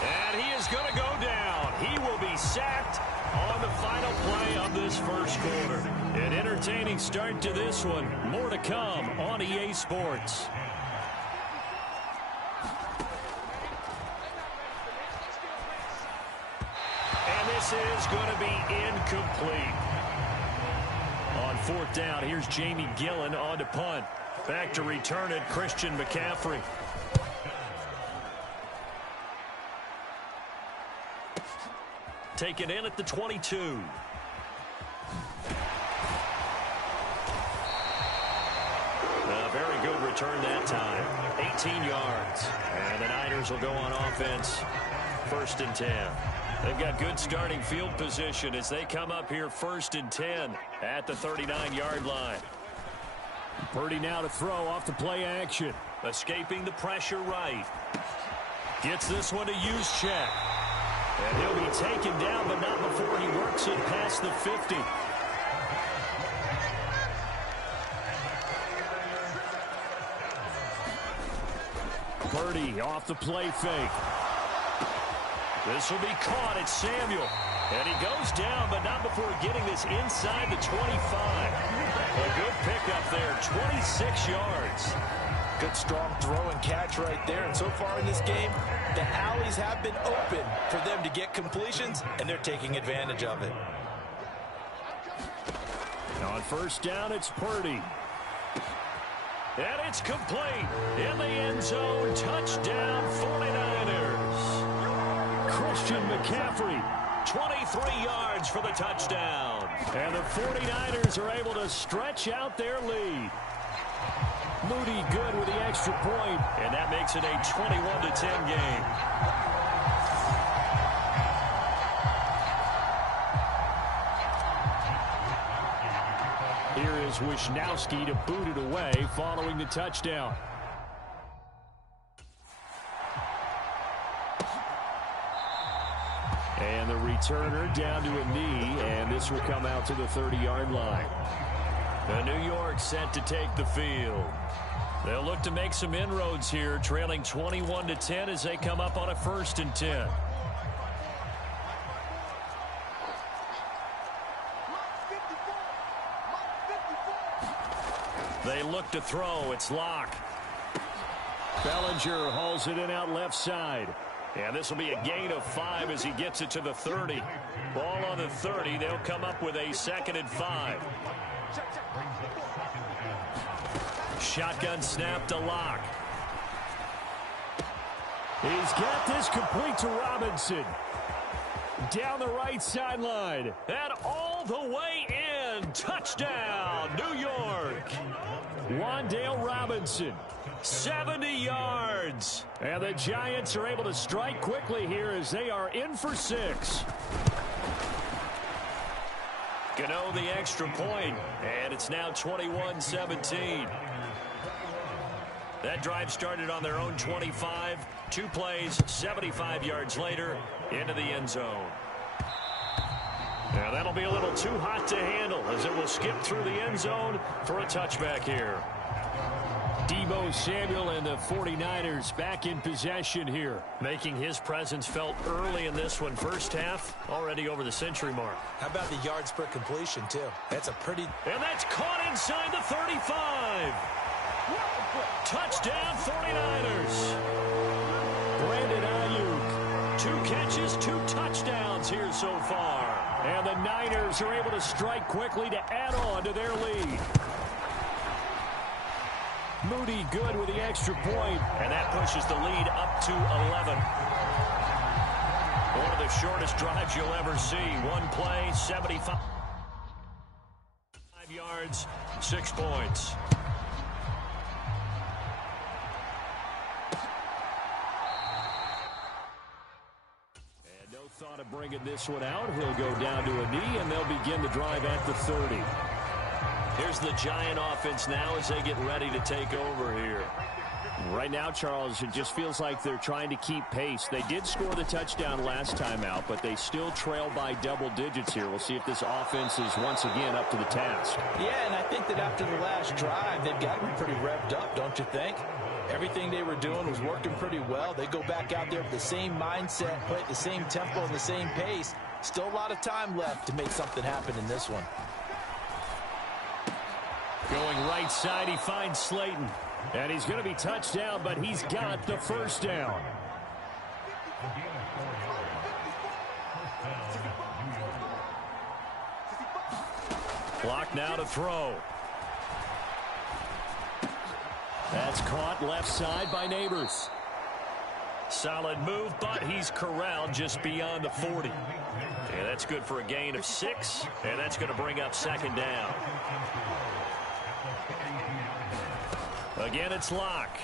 And he is going to go down. He will be sacked on the final play of this first quarter. An entertaining start to this one. More to come on EA Sports. And this is going to be incomplete. On 4th down, here's Jamie Gillen on to punt. Back to return it, Christian McCaffrey. Taken in at the 22. Very good return that time. 18 yards. And the Niners will go on offense. 1st and 10. They've got good starting field position as they come up here 1st and 10 at the 39-yard line. Purdy now to throw off the play action. Escaping the pressure right. Gets this one to Juszczyk. And he'll be taken down, but not before he works it past the 50. Purdy off the play fake. This will be caught. It's Samuel. And he goes down, but not before getting this inside the 25. A good pickup there, 26 yards. Good strong throw and catch right there. And so far in this game, the alleys have been open for them to get completions, and they're taking advantage of it. On 1st down, it's Purdy. And it's complete. In the end zone, touchdown 49ers. Christian McCaffrey. 23 yards for the touchdown. And the 49ers are able to stretch out their lead. Moody good with the extra point. And that makes it a 21-10 game. Here is Wisnowski to boot it away following the touchdown. And the returner down to a knee, and this will come out to the 30-yard line. The New York set to take the field. They'll look to make some inroads here, trailing 21-10 as they come up on a 1st and 10. They look to throw. It's Locke. Bellinger hauls it in out left side. And this will be a gain of 5 as he gets it to the 30. Ball on the 30. They'll come up with a 2nd and 5. Shotgun snap to Locke. He's got this complete to Robinson. Down the right sideline. And all the way in. Touchdown, New York. Wan'Dale Robinson. 70 yards. And the Giants are able to strike quickly here as they are in for 6. Gano the extra point, and it's now 21-17. That drive started on their own 25. 2 plays, 75 yards later, into the end zone. Now that'll be a little too hot to handle as it will skip through the end zone for a touchback here. Deebo Samuel and the 49ers back in possession here. Making his presence felt early in this one. First half, already over the century mark. How about the yards per completion, too? That's a pretty... And that's caught inside the 35. Touchdown, 49ers. Brandon Ayuk. 2 catches, 2 touchdowns here so far. And the Niners are able to strike quickly to add on to their lead. Moody good with the extra point. And that pushes the lead up to 11. One of the shortest drives you'll ever see. 1 play, 75 yards, 6 points. And no thought of bringing this one out. He'll go down to a knee, and they'll begin the drive at the 30. Here's the Giant offense now as they get ready to take over here. Right now, Charles, it just feels like they're trying to keep pace. They did score the touchdown last time out, but they still trail by double digits here. We'll see if this offense is once again up to the task. Yeah, and I think that after the last drive, they've got to be pretty revved up, don't you think? Everything they were doing was working pretty well. They go back out there with the same mindset, play at the same tempo and the same pace. Still a lot of time left to make something happen in this one. Going right side, he finds Slayton. And he's going to be touched down, but he's got the first down. Clock now to throw. That's caught left side by Neighbors. Solid move, but he's corralled just beyond the 40. And that's good for a gain of 6, and that's going to bring up 2nd down. Again, it's Locke.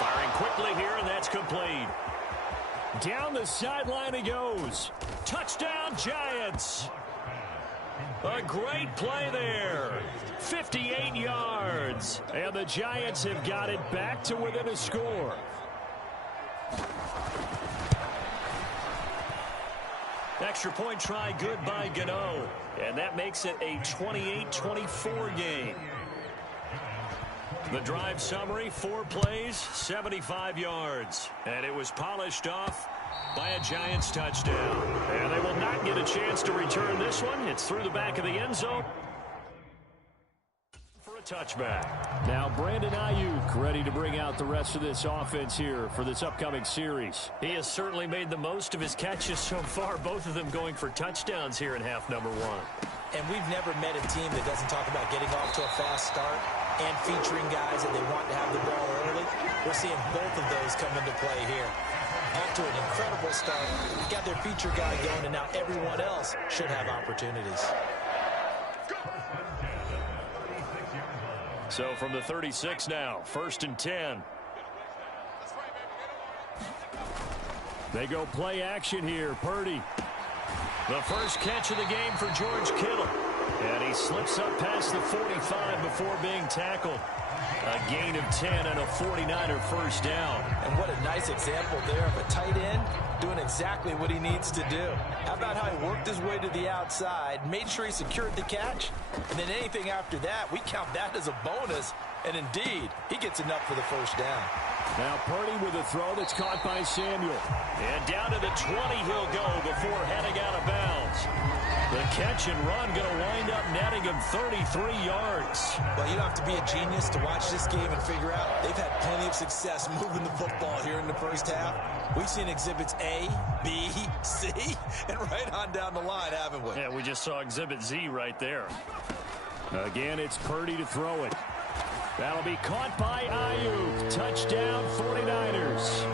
Firing quickly here, and that's complete. Down the sideline he goes. Touchdown, Giants. A great play there. 58 yards. And the Giants have got it back to within a score. Extra point try good by Gano. And that makes it a 28-24 game. The drive summary, 4 plays, 75 yards. And it was polished off by a Giants touchdown. And they will not get a chance to return this one. It's through the back of the end zone for a touchback. Now Brandon Ayuk ready to bring out the rest of this offense here for this upcoming series. He has certainly made the most of his catches so far, both of them going for touchdowns here in half number 1. And we've never met a team that doesn't talk about getting off to a fast start and featuring guys that they want to have the ball early. We're seeing both of those come into play here. Off to an incredible start. We've got their feature guy going, and now everyone else should have opportunities. So from the 36 now, 1st and 10. They go play action here. Purdy. The first catch of the game for George Kittle. And he slips up past the 45 before being tackled. A gain of 10 and a 49er first down. And what a nice example there of a tight end doing exactly what he needs to do. How about how he worked his way to the outside, made sure he secured the catch, and then anything after that, we count that as a bonus. And indeed, he gets enough for the first down. Now Purdy with a throw that's caught by Samuel. And down to the 20 he'll go before heading out of bounds. The catch and run going to wind up netting him 33 yards. Well, you don't have to be a genius to watch this game and figure out they've had plenty of success moving the football here in the first half. We've seen exhibits A, B, C, and right on down the line, haven't we? Yeah, we just saw exhibit Z right there. Again, it's Purdy to throw it. That'll be caught by Ayuk. Touchdown, 49ers.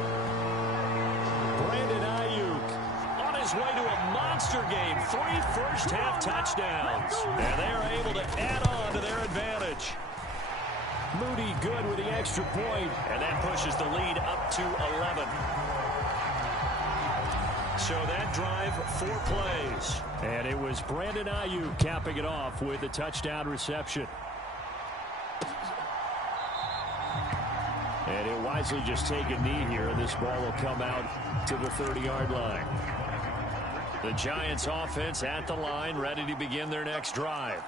Brandon Ayuk on his way to a monster game. 3 first-half touchdowns. And they are able to add on to their advantage. Moody good with the extra point. And that pushes the lead up to 11. So that drive, 4 plays. And it was Brandon Ayuk capping it off with a touchdown reception. And he'll wisely just take a knee here, and this ball will come out to the 30-yard line. The Giants offense at the line, ready to begin their next drive.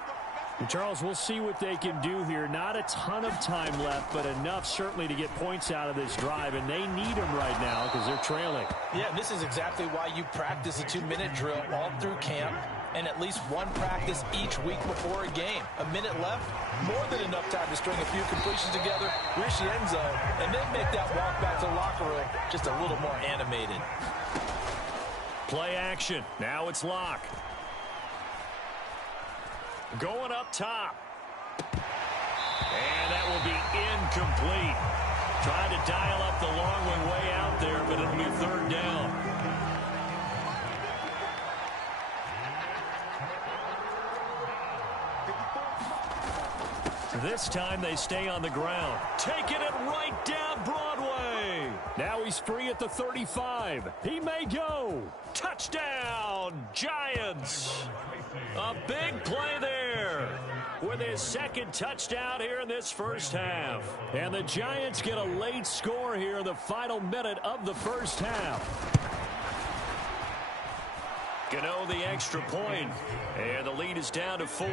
And Charles, we'll see what they can do here. Not a ton of time left, but enough certainly to get points out of this drive, and they need them right now because they're trailing. Yeah, this is exactly why you practice a 2-minute drill all through camp and at least one practice each week before a game. A minute left, more than enough time to string a few completions together, reach the end zone, and then make that walk back to the locker room just a little more animated. Play action. Now it's Locke. Going up top. And that will be incomplete. Tried to dial up the long one way out there, but it'll be third down. This time they stay on the ground. Taking it right down Broadway. Now he's free at the 35. He may go. Touchdown, Giants. A big play there with his second touchdown here in this first half. And the Giants get a late score here in the final minute of the first half. Gano the extra point, and the lead is down to 4.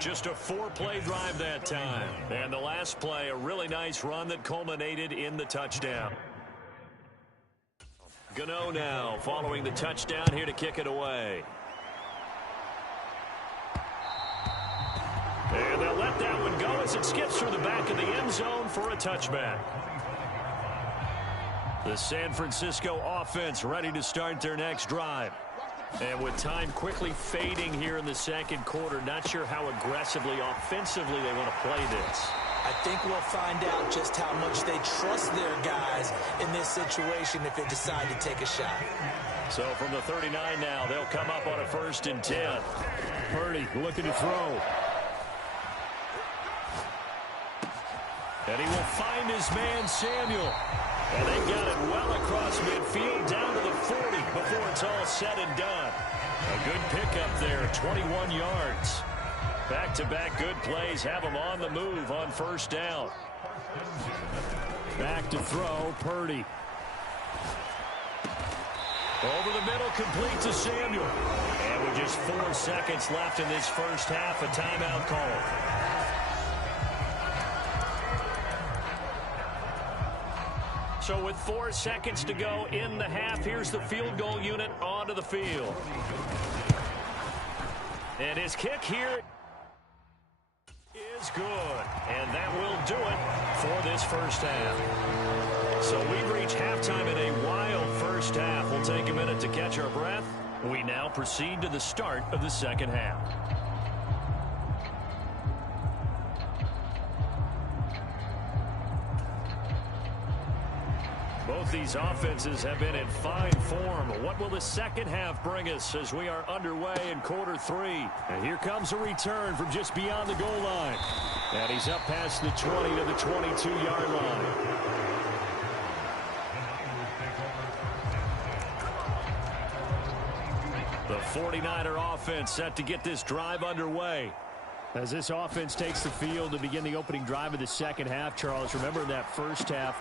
Just a 4-play drive that time. And the last play, a really nice run that culminated in the touchdown. Gano now following the touchdown here to kick it away. And they'll let that one go as it skips through the back of the end zone for a touchback. The San Francisco offense ready to start their next drive. And with time quickly fading here in the second quarter, not sure how aggressively, offensively they want to play this. I think we'll find out just how much they trust their guys in this situation if they decide to take a shot. So from the 39 now, they'll come up on a 1st and 10. Purdy looking to throw. And he will find his man, Samuel. And they got it well across midfield down to the 40 before it's all said and done. A good pickup there, 21 yards. Back-to-back good plays have him on the move on first down. Back to throw, Purdy. Over the middle, complete to Samuel. And with just 4 seconds left in this first half, a timeout call. So with 4 seconds to go in the half, here's the field goal unit onto the field. And his kick here is good. And that will do it for this first half. So we've reached halftime in a wild first half. We'll take a minute to catch our breath. We now proceed to the start of the second half. Both these offenses have been in fine form. What will the second half bring us as we are underway in quarter 3? And here comes a return from just beyond the goal line. And he's up past the 20 to the 22-yard line. The 49er offense set to get this drive underway. As this offense takes the field to begin the opening drive of the second half, Charles, remember that first half,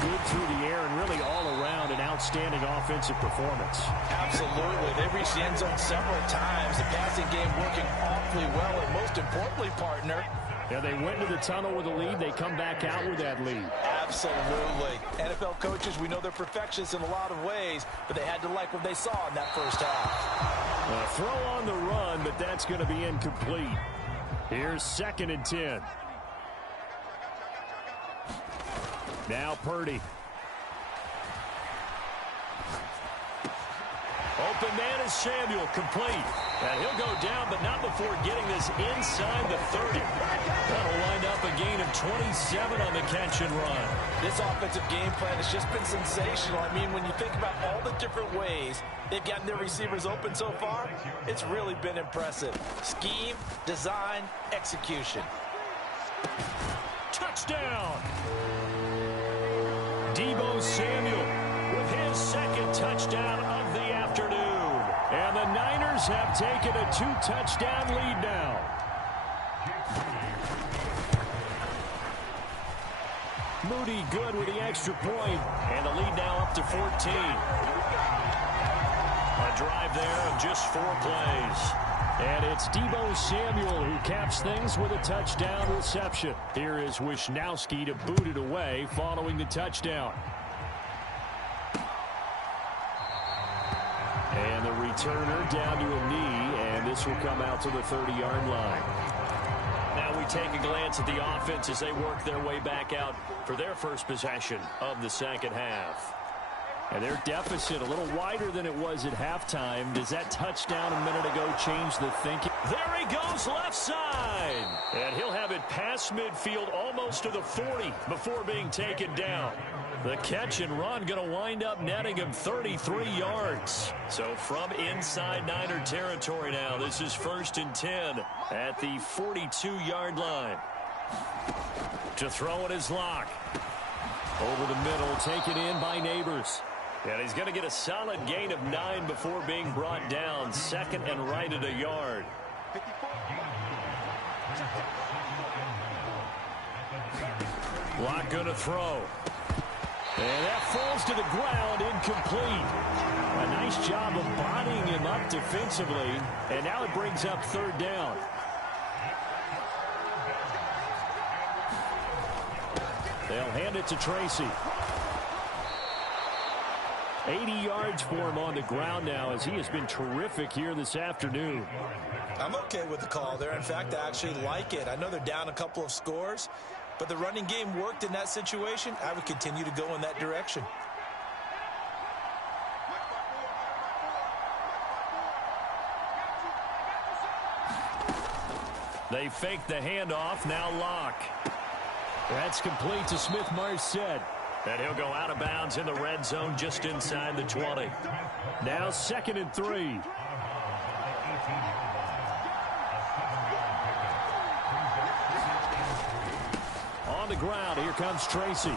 good through the air and really all around an outstanding offensive performance. Absolutely. They reached the end zone several times. The passing game working awfully well, and most importantly, partner, yeah, they went into the tunnel with a lead. They come back out with that lead. Absolutely. NFL coaches, we know they're perfectionists in a lot of ways, but they had to like what they saw in that first half. Throw on the run, but that's going to be incomplete. Here's 2nd and 10. Now Purdy. Open man is Samuel, complete. And he'll go down, but not before getting this inside the 30. That'll wind up a gain of 27 on the catch and run. This offensive game plan has just been sensational. I mean, when you think about all the different ways they've gotten their receivers open so far, it's really been impressive. Scheme, design, execution. Touchdown! Deebo Samuel with his 2nd touchdown of the afternoon. And the Niners have taken a 2-touchdown lead now. Moody good with the extra point. And the lead now up to 14. A drive there of just 4 plays. And it's Deebo Samuel who caps things with a touchdown reception. Here is Wisnowski to boot it away following the touchdown. And the returner down to a knee, and this will come out to the 30-yard line. Now we take a glance at the offense as they work their way back out for their first possession of the second half. And their deficit a little wider than it was at halftime. Does that touchdown a minute ago change the thinking? There he goes, left side. And he'll have it past midfield almost to the 40 before being taken down. The catch and run going to wind up netting him 33 yards. So from inside Niner territory now, this is 1st and 10 at the 42-yard line. To throw it is Locke. Over the middle, taken in by Neighbors. And he's going to get a solid gain of 9 before being brought down. 2nd and right at a yard. Locke going to throw. And that falls to the ground, incomplete. A nice job of bodying him up defensively. And now it brings up 3rd down. They'll hand it to Tracy. 80 yards for him on the ground now as he has been terrific here this afternoon. I'm okay with the call there. In fact, I actually like it. I know they're down a couple of scores, but the running game worked in that situation. I would continue to go in that direction. They fake the handoff. Now Locke. That's complete to Smith-Marset. And he'll go out of bounds in the red zone just inside the 20. Now 2nd and 3. On the ground, here comes Tracy.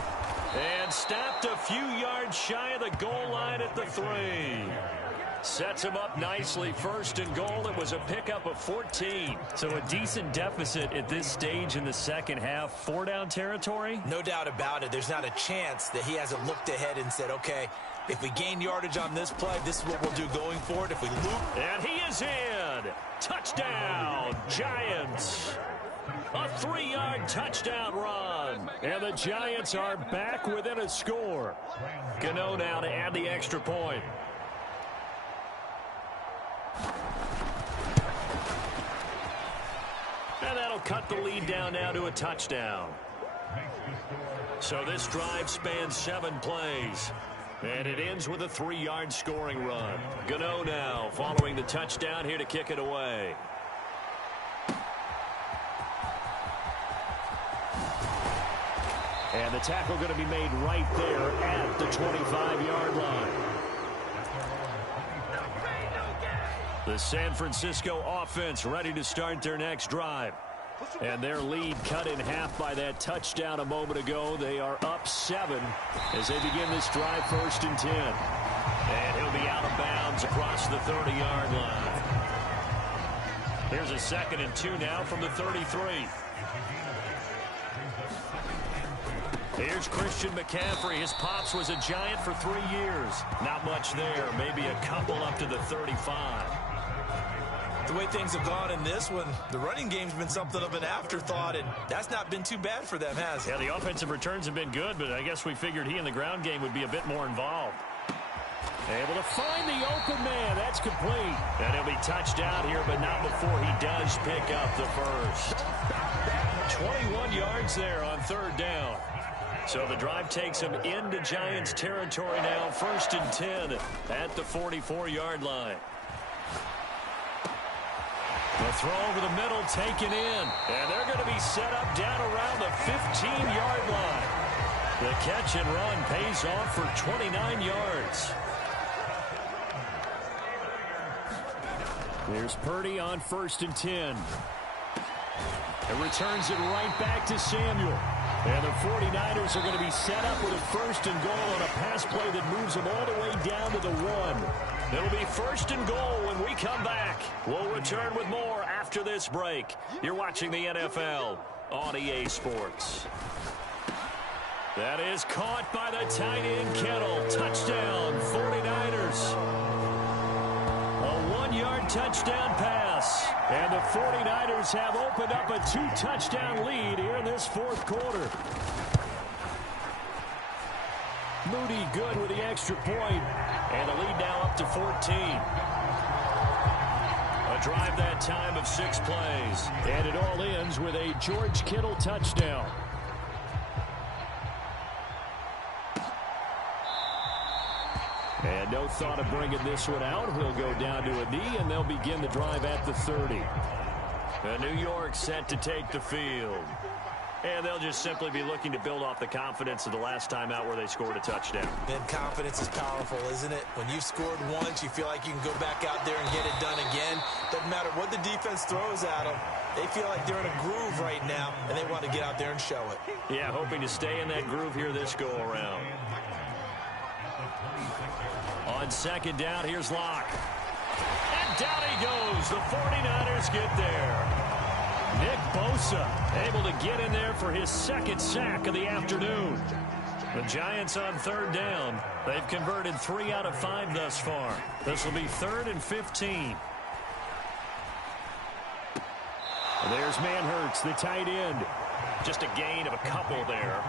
And stopped a few yards shy of the goal line at the 3. Sets him up nicely. 1st and goal. It was a pickup of 14. So a decent deficit at this stage in the second half. 4-down territory? No doubt about it. There's not a chance that he hasn't looked ahead and said, okay, if we gain yardage on this play, this is what we'll do going forward. If we loop. And he is in. Touchdown, Giants. A 3-yard touchdown run. And the Giants are back within a score. Gano now to add the extra point. And that'll cut the lead down now to a touchdown. So this drive spans 7 plays. And it ends with a 3-yard scoring run. Gano now following the touchdown here to kick it away. And the tackle going to be made right there at the 25-yard line. The San Francisco offense ready to start their next drive. And their lead cut in half by that touchdown a moment ago. They are up 7 as they begin this drive 1st and 10. And he'll be out of bounds across the 30-yard line. Here's a 2nd and 2 now from the 33. Here's Christian McCaffrey. His pops was a Giant for 3 years. Not much there. Maybe a couple up to the 35. The way things have gone in this one, the running game's been something of an afterthought, and that's not been too bad for them, has it? Yeah, the offensive returns have been good, but I guess we figured he in the ground game would be a bit more involved. Able to find the open man. That's complete. And he'll be touched out here, but not before he does pick up the first. 21 yards there on 3rd down. So the drive takes him into Giants territory now. 1st and 10 at the 44-yard line. The throw over the middle taken in. And they're going to be set up down around the 15-yard line. The catch and run pays off for 29 yards. Here's Purdy on 1st and 10. It returns it right back to Samuel. And the 49ers are going to be set up with a 1st and goal on a pass play that moves them all the way down to the 1. It'll be 1st and goal when we come back. We'll return with more after this break. You're watching the NFL on EA Sports. That is caught by the tight end Kittle. Touchdown, 49ers. A 1-yard touchdown pass. And the 49ers have opened up a 2-touchdown lead here in this 4th quarter. Moody good with the extra point. And the lead now up to 14. A drive that time of 6 plays. And it all ends with a George Kittle touchdown. And no thought of bringing this one out. He'll go down to a knee, and they'll begin the drive at the 30. And New York set to take the field. And they'll just simply be looking to build off the confidence of the last time out where they scored a touchdown. And confidence is powerful, isn't it? When you've scored once, you feel like you can go back out there and get it done again. Doesn't matter what the defense throws at them. They feel like they're in a groove right now, and they want to get out there and show it. Yeah, hoping to stay in that groove here this go-around. On 2nd down, here's Locke. And down he goes. The 49ers get there. Nick Bosa able to get in there for his 2nd sack of the afternoon. The Giants on 3rd down. They've converted 3 out of 5 thus far. This will be 3rd and 15. There's Manhurts, the tight end. Just a gain of a couple there.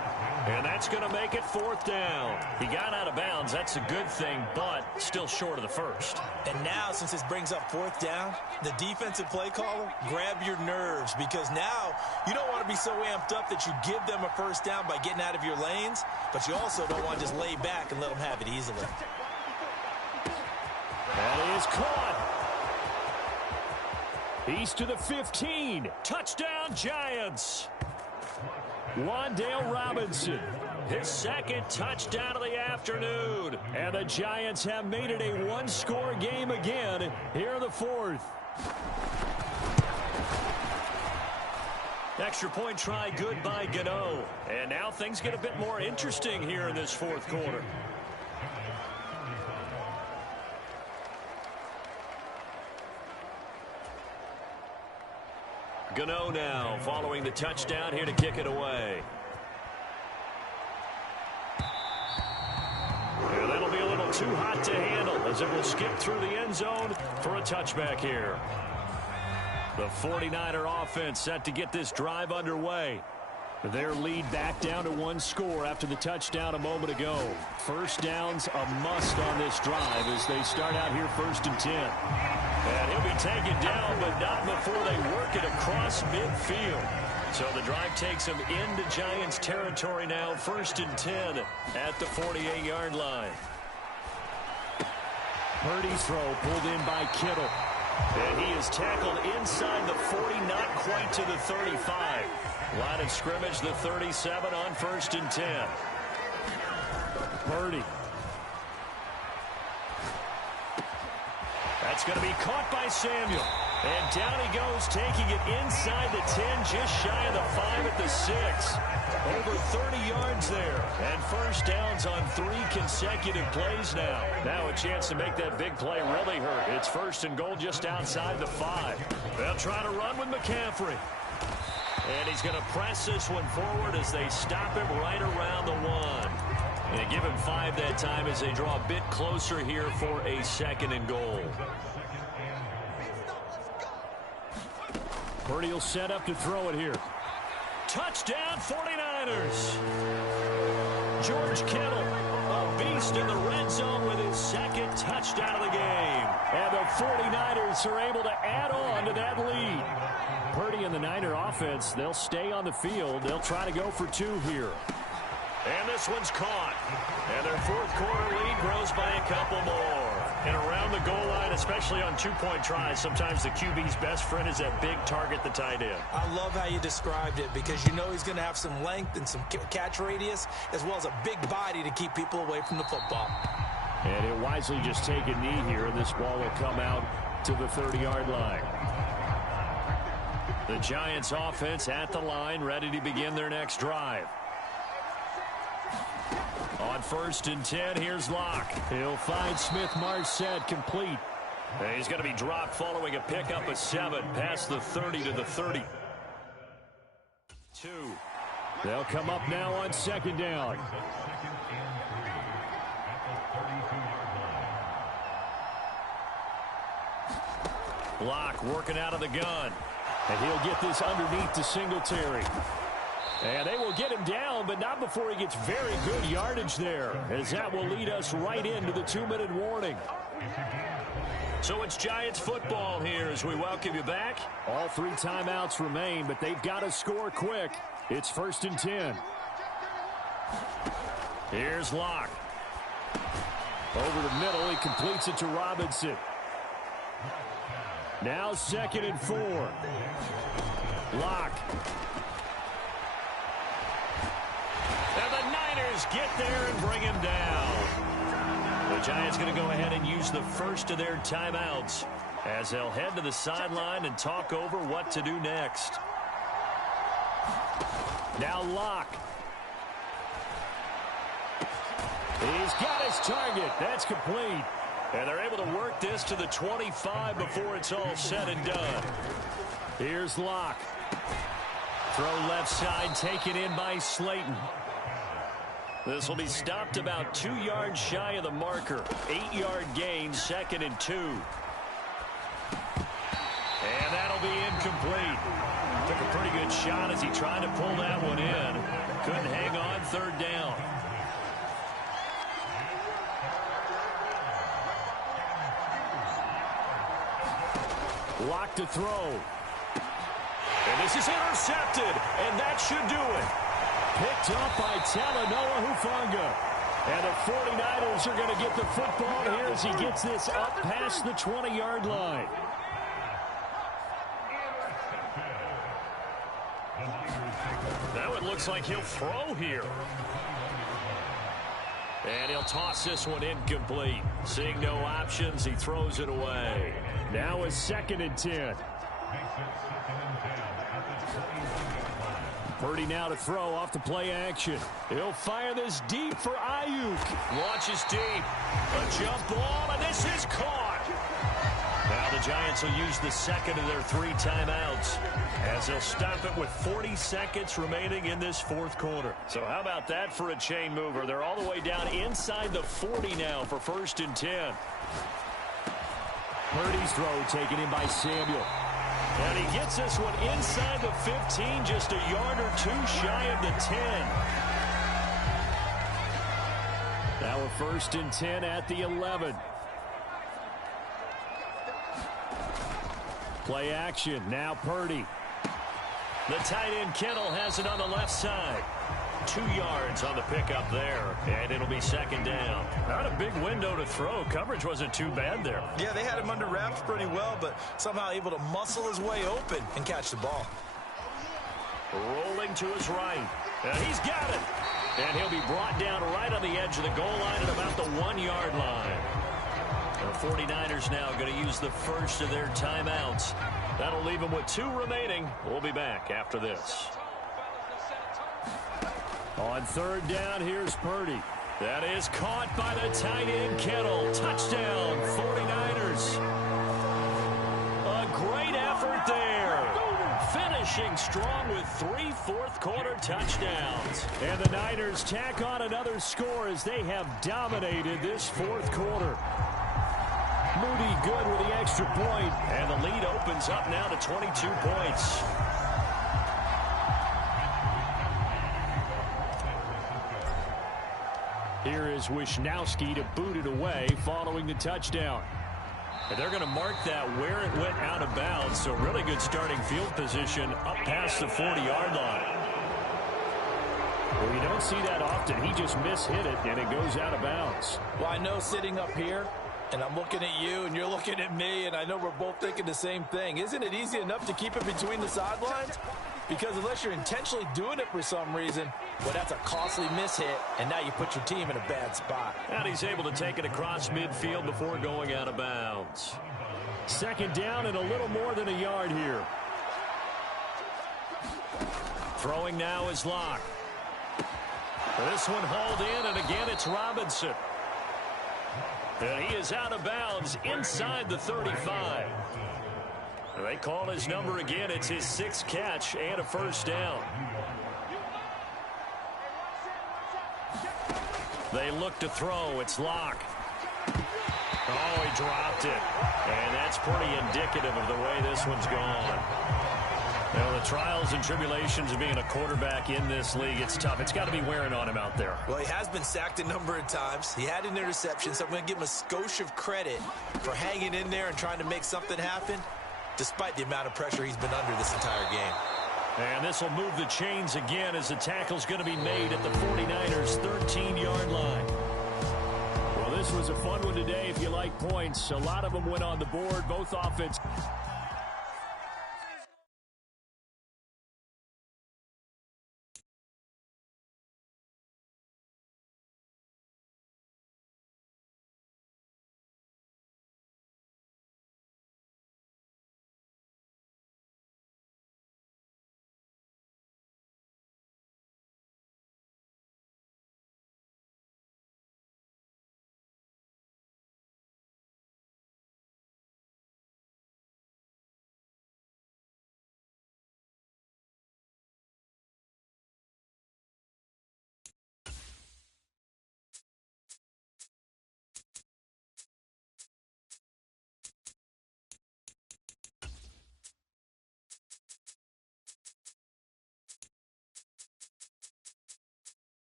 And that's going to make it 4th down. He got out of bounds. That's a good thing, but still short of the 1st. And now, since this brings up 4th down, the defensive play caller, grab your nerves, because now you don't want to be so amped up that you give them a 1st down by getting out of your lanes, but you also don't want to just lay back and let them have it easily. That is caught. He's to the 15. Touchdown, Giants. Wan'Dale Robinson, his 2nd touchdown of the afternoon. And the Giants have made it a 1-score game again here in the 4th. Extra point try good by Gano. And now things get a bit more interesting here in this 4th quarter. Gano now following the touchdown here to kick it away. And that'll be a little too hot to handle as it will skip through the end zone for a touchback here. The 49er offense set to get this drive underway. Their lead back down to 1 score after the touchdown a moment ago. 1st down's a must on this drive as they start out here 1st and 10. And he'll be taken down, but not before they work it across midfield. So the drive takes him into Giants territory now, 1st and 10 at the 48-yard line. Purdy's throw pulled in by Kittle. And he is tackled inside the 40, not quite to the 35. Line of scrimmage, the 37 on 1st and 10. Purdy. That's going to be caught by Samuel. And down he goes, taking it inside the 10, just shy of the 5 at the 6. Over 30 yards there. And first downs on 3 consecutive plays now. Now a chance to make that big play really hurt. It's first and goal just outside the 5. They'll try to run with McCaffrey. And he's going to press this one forward as they stop him right around the 1. And give him 5 that time as they draw a bit closer here for a second and goal. Purdy will set up to throw it here. Touchdown 49ers. George Kittle, a beast in the red zone with his second touchdown of the game. And the 49ers are able to add on to that lead. Purdy and the Niner offense, they'll stay on the field. They'll try to go for 2 here. And this one's caught. And their fourth quarter lead grows by a couple more. And around the goal line, especially on 2-point tries, sometimes the QB's best friend is that big target, the tight end. I love how you described it because you know he's going to have some length and some catch radius as well as a big body to keep people away from the football. And he'll wisely just take a knee here, and this ball will come out to the 30-yard line. The Giants offense at the line, ready to begin their next drive. On first and 10, here's Locke. He'll find Smith-Marset complete. And he's going to be dropped following a pickup of 7 past the 30 to the 30. 2. They'll come up now on second down. Locke working out of the gun. And he'll get this underneath to Singletary. And they will get him down, but not before he gets very good yardage there, as that will lead us right into the 2-minute warning. So it's Giants football here as we welcome you back. All 3 timeouts remain, but they've got to score quick. It's first and 10. Here's Locke. Over the middle, he completes it to Robinson. Now second and 4. Locke. And the Niners get there and bring him down. The Giants going to go ahead and use the first of their timeouts as they'll head to the sideline and talk over what to do next. Now Locke. He's got his target. That's complete. And they're able to work this to the 25 before it's all said and done. Here's Locke. Throw left side, taken in by Slayton. This will be stopped about 2 yards shy of the marker. 8-yard gain, second and 2. And that'll be incomplete. Took a pretty good shot as he tried to pull that one in. Couldn't hang on, third down. Locke to throw. And this is intercepted, and that should do it. Picked up by Talanoa Hufanga. And the 49ers are going to get the football here as he gets this up past the 20-yard line. Now it looks like he'll throw here. And he'll toss this one incomplete. Seeing no options, he throws it away. Now a second and 10. Purdy now to throw off the play action. He'll fire this deep for Ayuk. Launches deep. A jump ball, and this is caught. Now the Giants will use the second of their 3 timeouts as they'll stop it with 40 seconds remaining in this fourth quarter. So how about that for a chain mover? They're all the way down inside the 40 now for first and 10. Purdy's throw taken in by Samuel. And he gets this one inside the 15, just a yard or 2 shy of the 10. Now a first and 10 at the 11. Play action. Now Purdy. The tight end Kittle has it on the left side. 2 yards on the pickup there, and it'll be second down. Not a big window to throw. Coverage wasn't too bad there. Yeah, they had him under wraps pretty well, but somehow able to muscle his way open and catch the ball. Rolling to his right, and he's got it. And he'll be brought down right on the edge of the goal line at about the 1-yard line. The 49ers now going to use the first of their timeouts. That'll leave them with 2 remaining. We'll be back after this. On 3rd down, here's Purdy. That is caught by the tight end, Kittle. Touchdown, 49ers. A great effort there. Finishing strong with 3 fourth-quarter touchdowns. And the Niners tack on another score as they have dominated this 4th quarter. Moody good with the extra point. And the lead opens up now to 22 points. Here is Wisnowski to boot it away following the touchdown. And they're going to mark that where it went out of bounds. So really good starting field position up past the 40-yard line. Well, you don't see that often. He just mishit it, and it goes out of bounds. Well, I know sitting up here, and I'm looking at you, and you're looking at me, and I know we're both thinking the same thing. Isn't it easy enough to keep it between the sidelines? Because unless you're intentionally doing it for some reason, well, that's a costly mishit, and now you put your team in a bad spot. And he's able to take it across midfield before going out of bounds. 2nd down and a little more than a yard here. Throwing now is Locke. This one hauled in, and again it's Robinson. And he is out of bounds inside the 35. They call his number again. It's his 6th catch and a 1st down. They look to throw. It's Locke. Oh, he dropped it. And that's pretty indicative of the way this one's gone. You know, the trials and tribulations of being a quarterback in this league, it's tough. It's got to be wearing on him out there. Well, he has been sacked a number of times. He had an interception, so I'm going to give him a skosh of credit for hanging in there and trying to make something happen, despite the amount of pressure he's been under this entire game. And this will move the chains again as the tackle's going to be made at the 49ers' 13-yard line. Well, this was a fun one today if you like points. A lot of them went on the board, both offense.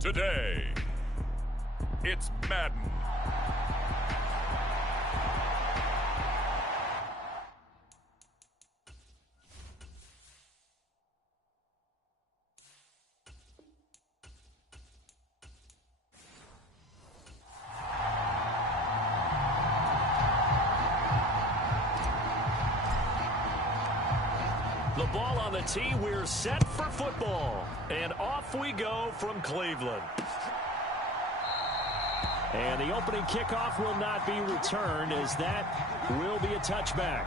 Today, it's Madden. The ball on the tee. We're set for football. And off we go from Cleveland. And the opening kickoff will not be returned, as that will be a touchback.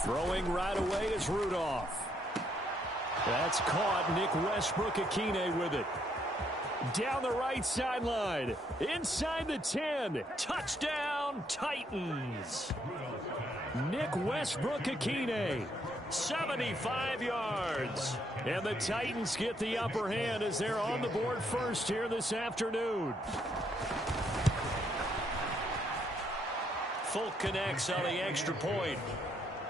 Throwing right away is Rudolph. That's caught. Nick Westbrook-Akine with it. Down the right sideline. Inside the 10. Touchdown, Titans. Nick Westbrook-Akine. 75 yards. And the Titans get the upper hand as they're on the board first here this afternoon. Folk connects on the extra point.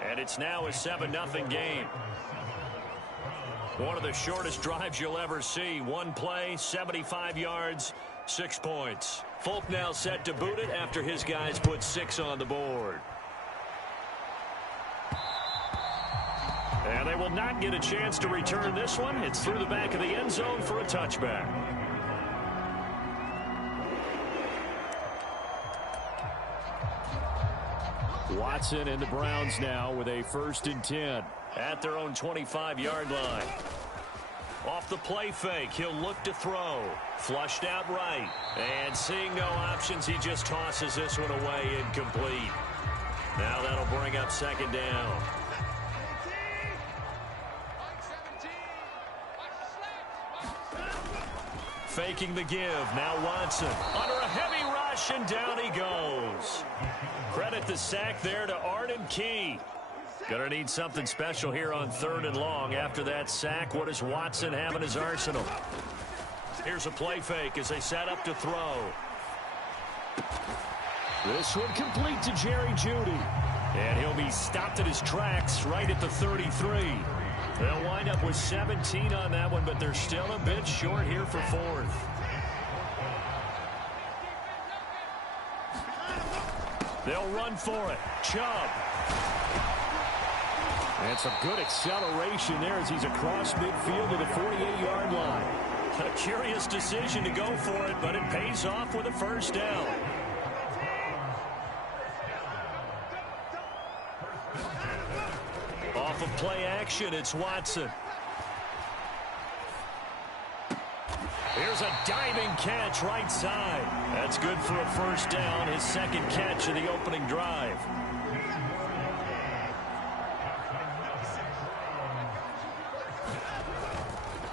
And it's now a 7-0 game. One of the shortest drives you'll ever see. One play, 75 yards, 6 points. Folk now set to boot it after his guys put 6 on the board. And they will not get a chance to return this one. It's through the back of the end zone for a touchback. Watson and the Browns now with a 1st and 10. At their own 25-yard line. Off the play fake, he'll look to throw. Flushed out right. And seeing no options, he just tosses this one away incomplete. Now that'll bring up 2nd down. Faking the give. Now Watson under a heavy rush, and down he goes. Credit the sack there to Arden Key. Gonna need something special here on 3rd and long. After that sack, what does Watson have in his arsenal? Here's a play fake as they set up to throw. This one complete to Jerry Jeudy. And he'll be stopped at his tracks right at the 33. They'll wind up with 17 on that one, but they're still a bit short here for 4th. They'll run for it. Chubb. And some good acceleration there as he's across midfield to the 48-yard line. A curious decision to go for it, but it pays off with a 1st down. Off of play action, it's Watson. Here's a diving catch right side. That's good for a 1st down, his 2nd catch of the opening drive.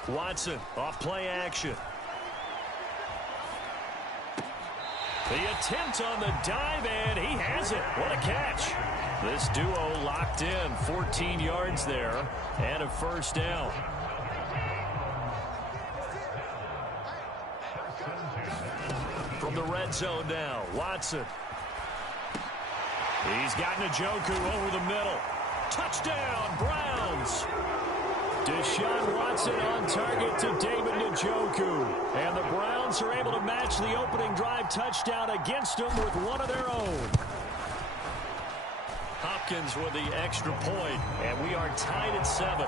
Watson off play action. The attempt on the dive, and he has it. What a catch. This duo locked in. 14 yards there and a 1st down. From the red zone now, Watson. He's got Njoku over the middle. Touchdown, Browns. Deshaun Watson on target to David Njoku. And the Browns are able to match the opening drive touchdown against them with one of their own. Hopkins with the extra point, and we are tied at 7.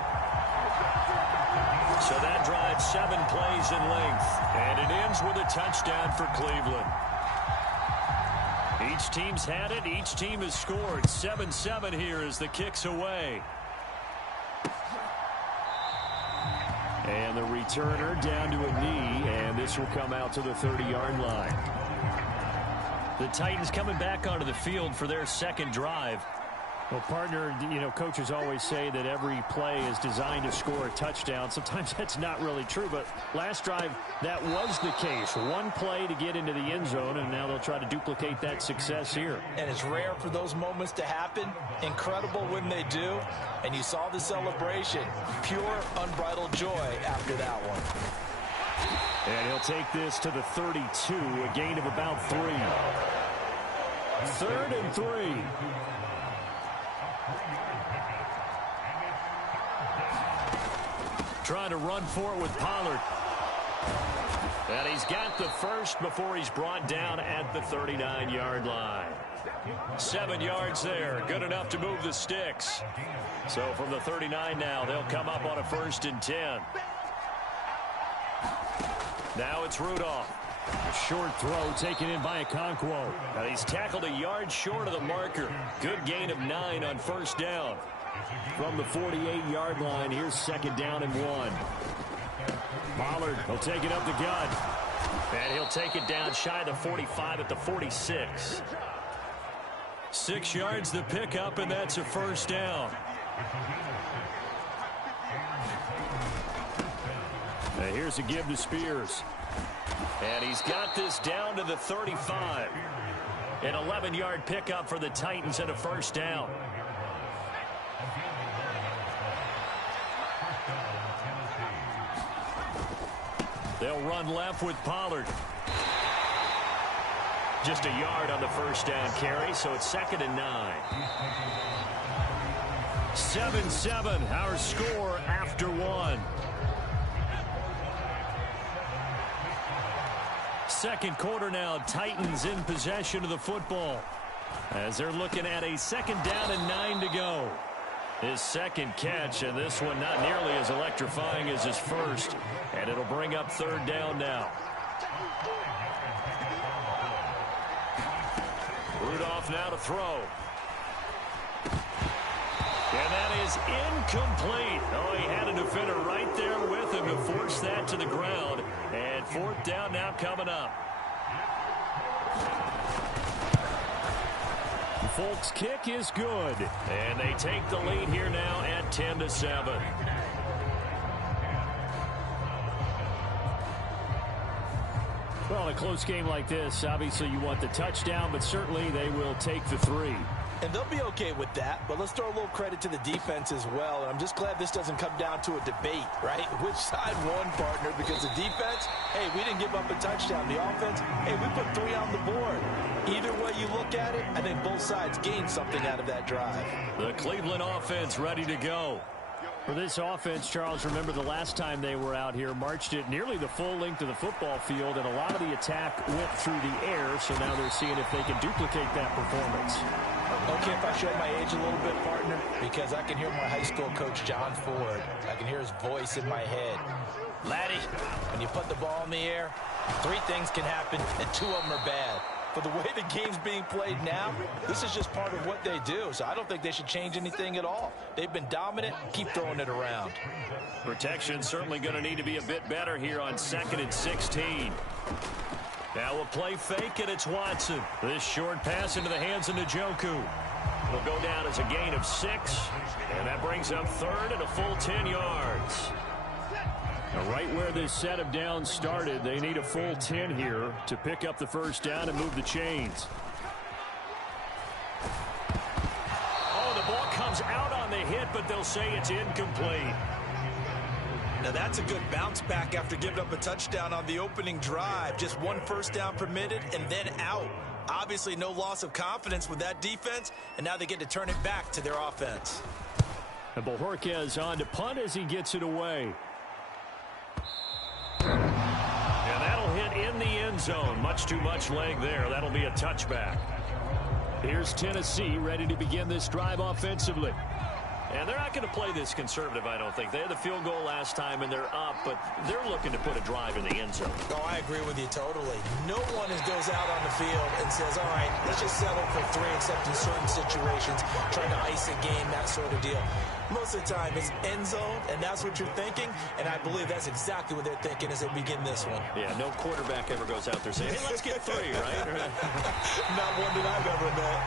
So that drives 7 plays in length, and it ends with a touchdown for Cleveland. Each team's had it. Each team has scored. 7-7 here as the kick's away. And the returner down to a knee, and this will come out to the 30-yard line. The Titans coming back onto the field for their 2nd drive. Well, partner, you know, coaches always say that every play is designed to score a touchdown. Sometimes that's not really true, but last drive, that was the case. One play to get into the end zone, and now they'll try to duplicate that success here. And it's rare for those moments to happen. Incredible when they do. And you saw the celebration. Pure, unbridled joy after that one. And he'll take this to the 32, a gain of about 3. 3rd and 3. Trying to run for it with Pollard. And he's got the 1st before he's brought down at the 39-yard line. 7 yards there. Good enough to move the sticks. So from the 39 now, they'll come up on a 1st and 10. Now it's Rudolph. A short throw taken in by Okonkwo. Now he's tackled a yard short of the marker. Good gain of 9 on 1st down. From the 48-yard line, here's 2nd down and 1. Pollard will take it up the gut. And he'll take it down shy of the 45 at the 46. 6 yards the pickup, and that's a 1st down. Now here's a give to Spears. And he's got this down to the 35. An 11-yard pickup for the Titans and a 1st down. They'll run left with Pollard. Just a yard on the first down carry, so it's 2nd and 9. 7-7, our score after 1. Second quarter now, Titans in possession of the football as they're looking at a 2nd down and 9 to go. His second catch, and this one not nearly as electrifying as his first, and it'll bring up 3rd down now. Rudolph now to throw. And that is incomplete. Oh, he had a defender right there with him to force that to the ground. And 4th down now coming up. Folk's kick is good. And they take the lead here now at 10-7. Well, in a close game like this, obviously you want the touchdown, but certainly they will take the 3. And they'll be okay with that, but let's throw a little credit to the defense as well. And I'm just glad this doesn't come down to a debate, right? Which side won, partner? Because the defense, hey, we didn't give up a touchdown. The offense, hey, we put 3 on the board. Either way you look at it, I think both sides gained something out of that drive. The Cleveland offense ready to go. For this offense, Charles, remember the last time they were out here, marched it nearly the full length of the football field, and a lot of the attack went through the air, so now they're seeing if they can duplicate that performance. Okay, if I show my age a little bit, partner, because I can hear my high school coach, John Ford. I can hear his voice in my head. Laddie, when you put the ball in the air, 3 things can happen, and 2 of them are bad. For the way the game's being played now, this is just part of what they do. So I don't think they should change anything at all. They've been dominant. Keep throwing it around. Protection certainly going to need to be a bit better here on 2nd and 16. Now a play fake, and it's Watson. This short pass into the hands of Njoku. It'll go down as a gain of 6, and that brings up 3rd and a full 10 yards. Now right where this set of downs started, they need a full 10 here to pick up the first down and move the chains. Oh, the ball comes out on the hit, but they'll say it's incomplete. Now that's a good bounce back after giving up a touchdown on the opening drive. Just 1 first down permitted and then out. Obviously no loss of confidence with that defense, and now they get to turn it back to their offense. And Bojorquez on to punt as he gets it away. And that'll hit in the end zone. Much too much leg there. That'll be a touchback. Here's Tennessee ready to begin this drive offensively. And they're not going to play this conservative, I don't think. They had the field goal last time, and they're up, but they're looking to put a drive in the end zone. Oh, I agree with you totally. No one goes out on the field and says, all right, let's just settle for 3, except in certain situations, trying to ice a game, that sort of deal. Most of the time, it's end zone, and that's what you're thinking, and I believe that's exactly what they're thinking as they begin this one. Yeah, no quarterback ever goes out there saying, hey, let's get 3, right? Not one that I've ever met.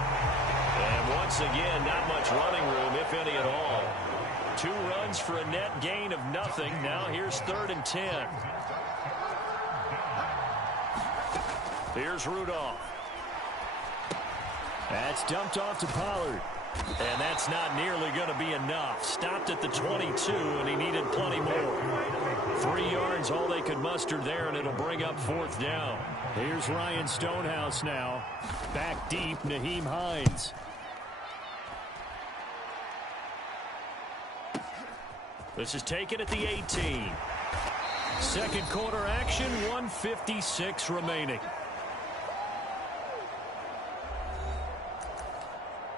And once again, not much running room, if any at all. 2 runs for a net gain of nothing. Now here's 3rd and 10. Here's Rudolph. That's dumped off to Pollard. And that's not nearly going to be enough. Stopped at the 22, and he needed plenty more. 3 yards, all they could muster there, and it'll bring up 4th down. Here's Ryan Stonehouse now. Back deep, Nyheim Hines. This is taken at the 18. Second quarter action, 1:56 remaining.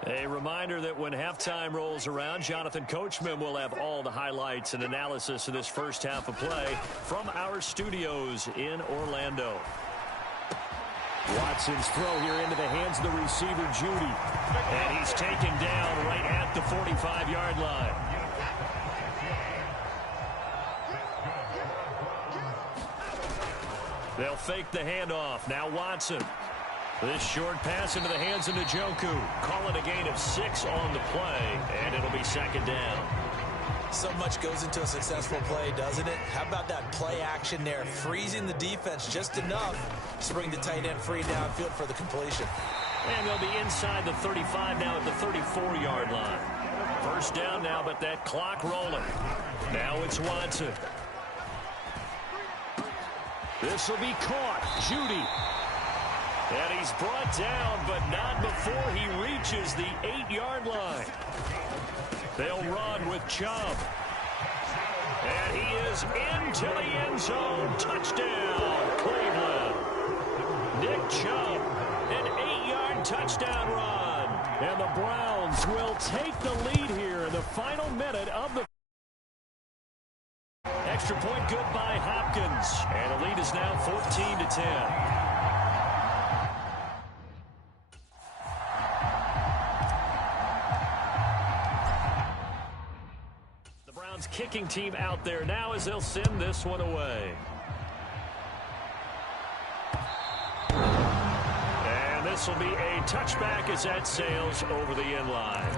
A reminder that when halftime rolls around, Jonathan Coachman will have all the highlights and analysis of this first half of play from our studios in Orlando. Watson's throw here into the hands of the receiver, Judy. And he's taken down right at the 45-yard line. They'll fake the handoff. Now Watson. This short pass into the hands of Njoku. Call it a gain of 6 on the play, and it'll be 2nd down. So much goes into a successful play, doesn't it? How about that play action there? Freezing the defense just enough to bring the tight end free downfield for the completion. And they'll be inside the 35 now at the 34-yard line. First down now, but that clock rolling. Now it's Watson. This will be caught. Judy. And he's brought down, but not before he reaches the 8-yard line. They'll run with Chubb. And he is into the end zone. Touchdown, Cleveland. Nick Chubb, an 8-yard touchdown run. And the Browns will take the lead here in the final minute of the extra point good by Hopkins. And the lead is now 14-10. Kicking team out there now as they'll send this one away. And this will be a touchback as that sails over the end line.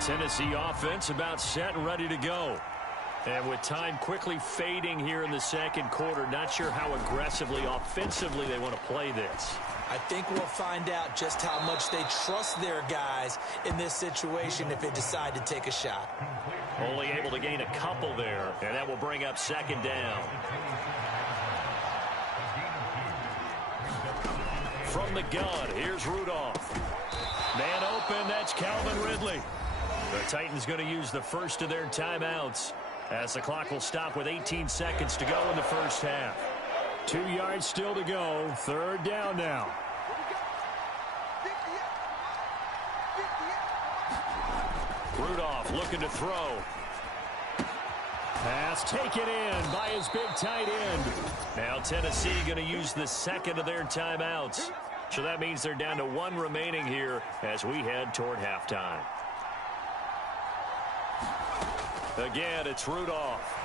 Tennessee offense about set and ready to go. And with time quickly fading here in the second quarter, not sure how aggressively, offensively they want to play this. I think we'll find out just how much they trust their guys in this situation if they decide to take a shot. Only able to gain a couple there, and that will bring up second down. From the gun, here's Rudolph. Man open, that's Calvin Ridley. The Titans going to use the first of their timeouts as the clock will stop with 18 seconds to go in the first half. 2 yards still to go. Third down now. Rudolph looking to throw. Pass taken in by his big tight end. Now Tennessee going to use the second of their timeouts. So that means they're down to one remaining here as we head toward halftime. Again, it's Rudolph.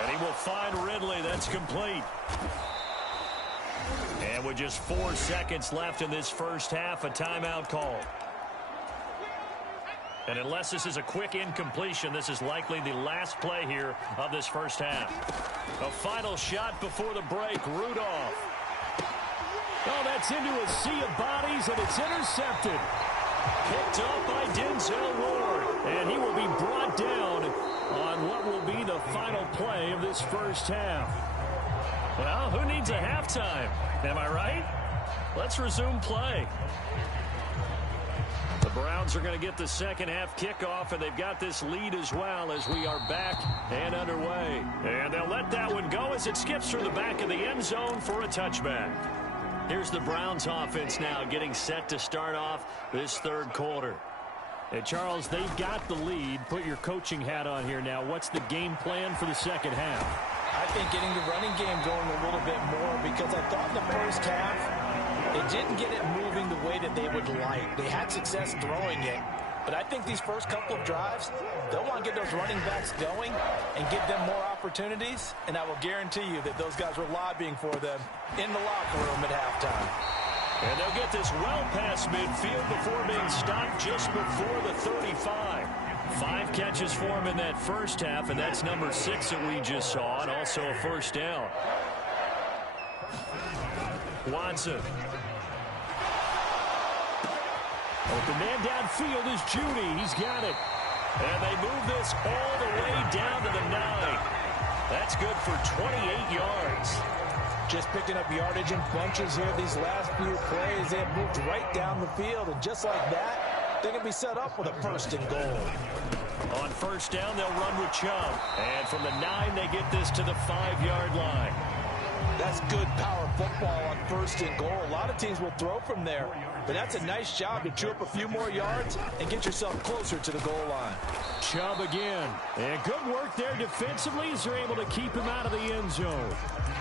And he will find Ridley. That's complete. And with just 4 seconds left in this first half, a timeout call. And unless this is a quick incompletion, this is likely the last play here of this first half. A final shot before the break, Rudolph. Oh, that's into a sea of bodies, and it's intercepted. Picked up by Denzel Ward. And he will be brought down on what will be the final play of this first half. Well, who needs a halftime? Am I right? Let's resume play. The Browns are going to get the second half kickoff, and they've got this lead as well as we are back and underway. And they'll let that one go as it skips through the back of the end zone for a touchback. Here's the Browns offense now getting set to start off this third quarter. Hey, Charles, they've got the lead. Put your coaching hat on here now. What's the game plan for the second half? I think getting the running game going a little bit more, because I thought in the first half they didn't get it moving the way that they would like. They had success throwing it, but I think these first couple of drives, they'll want to get those running backs going and give them more opportunities, and I will guarantee you that those guys were lobbying for them in the locker room at halftime. And they'll get this well past midfield before being stopped just before the 35. 5 catches for him in that first half, and that's number 6 that we just saw, and also a first down. Watson. Open man downfield is Judy. He's got it. And they move this all the way down to the 9. That's good for 28 yards. Just picking up yardage in bunches here these last few plays. They have moved right down the field, and just like that, they're going to be set up with a first and goal. On first down, they'll run with Chubb. And from the 9, they get this to the 5-yard line. That's good power football on first and goal. A lot of teams will throw from there, but that's a nice job to chew up a few more yards and get yourself closer to the goal line. Chubb again. And good work there defensively as they're able to keep him out of the end zone.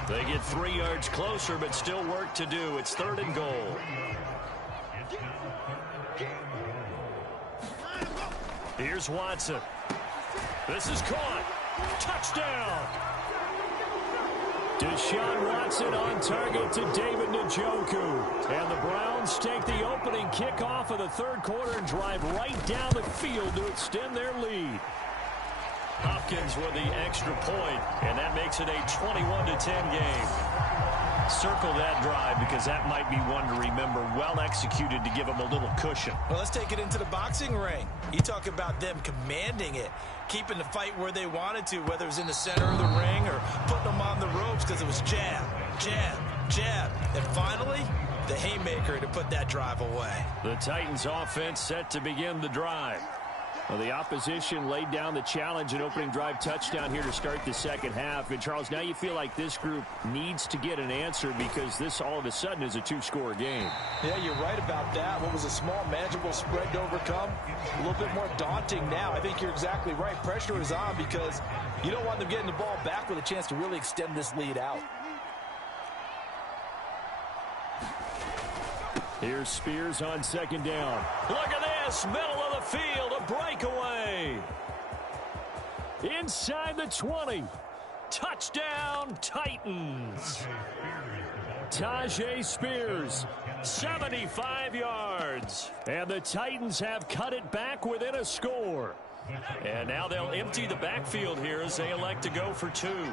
They get 3 yards closer, but still work to do. It's 3rd and goal. Here's Watson. This is caught. Touchdown! Deshaun Watson on target to David Njoku. And the Browns take the opening kickoff of the third quarter and drive right down the field to extend their lead. Hopkins with the extra point, and that makes it a 21-10 game. Circle that drive because that might be one to remember. Well executed to give them a little cushion. Well, let's take it into the boxing ring. You talk about them commanding it, keeping the fight where they wanted to, whether it was in the center of the ring or jabs because it was jab, jab, jab. And finally, the haymaker to put that drive away. The Titans offense set to begin the drive. Well, the opposition laid down the challenge and opening drive touchdown here to start the second half. And, Charles, now you feel like this group needs to get an answer because this all of a sudden is a two-score game. Yeah, you're right about that. What was a small, manageable spread to overcome, a little bit more daunting now. I think you're exactly right. Pressure is on because you don't want them getting the ball back with a chance to really extend this lead out. Here's Spears on second down. Look at this, middle of the field, a breakaway. Inside the 20. Touchdown, Titans. Tajay Spears, 75 yards. And the Titans have cut it back within a score. And now they'll empty the backfield here as they elect to go for two.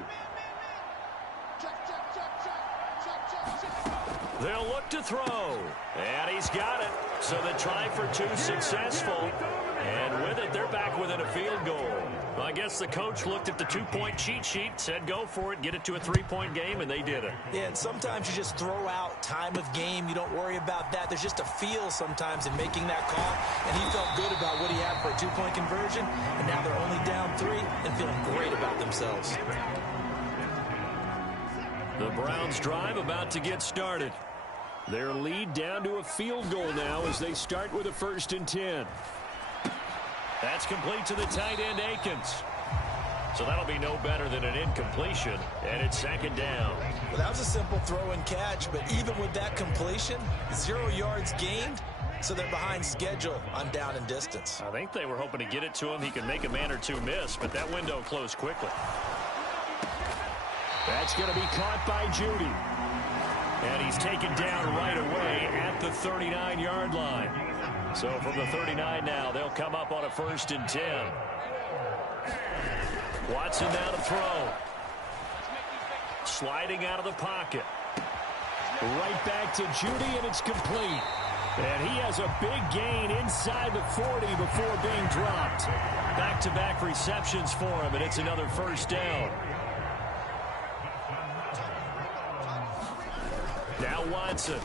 They'll look to throw. And he's got it. So the try for two successful. And with it, they're back within a field goal. Well, I guess the coach looked at the two-point cheat sheet, said go for it, get it to a three-point game, and they did it. Yeah, and sometimes you just throw out time of game. You don't worry about that. There's just a feel sometimes in making that call. And he felt good about what he had for a two-point conversion. And now they're only down 3 and feeling great about themselves. The Browns drive about to get started. Their lead down to a field goal now as they start with a 1st and 10. That's complete to the tight end, Akins. So that'll be no better than an incompletion, and it's second down. Well, that was a simple throw and catch, but even with that completion, 0 yards gained, so they're behind schedule on down and distance. I think they were hoping to get it to him. He could make a man or two miss, but that window closed quickly. That's going to be caught by Judy. And he's taken down right away at the 39-yard line. So from the 39 now, they'll come up on a 1st and 10. Watson now to throw. Sliding out of the pocket. Right back to Judy, and it's complete. And he has a big gain inside the 40 before being dropped. Back-to-back receptions for him, and it's another 1st down. Now Watson.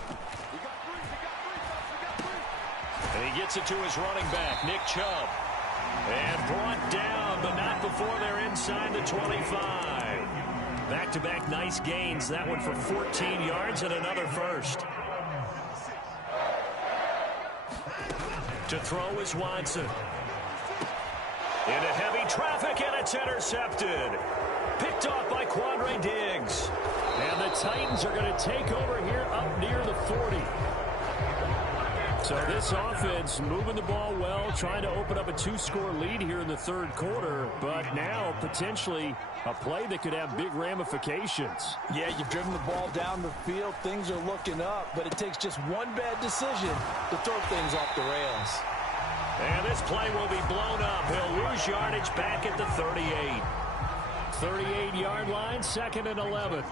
And he gets it to his running back, Nick Chubb. And brought down, but not before they're inside the 25. Back-to-back nice gains. That one for 14 yards and another 1st. To throw is Watson. Into heavy traffic, and it's intercepted. Picked off by Quandre Diggs. And the Titans are going to take over here up near the 40. So this offense moving the ball well, trying to open up a 2-score lead here in the 3rd quarter, but now potentially a play that could have big ramifications. Yeah, you've driven the ball down the field. Things are looking up, but it takes just one bad decision to throw things off the rails. And this play will be blown up. He'll lose yardage back at the 38. 38-yard line, 2nd and 11.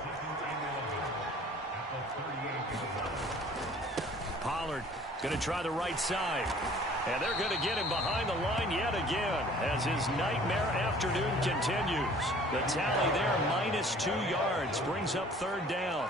Pollard going to try the right side. And they're going to get him behind the line yet again as his nightmare afternoon continues. The tally there, -2 yards, brings up 3rd down.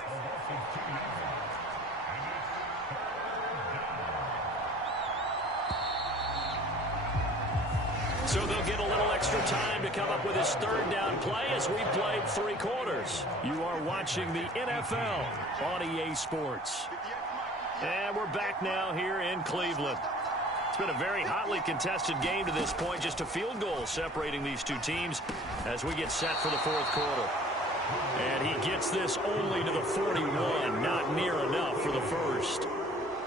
So they'll get a little extra time to come up with his 3rd down play as we played 3 quarters. You are watching the NFL on EA Sports. And we're back now here in Cleveland. It's been a very hotly contested game to this point. Just a field goal separating these two teams as we get set for the 4th quarter. And he gets this only to the 41. Not near enough for the 1st.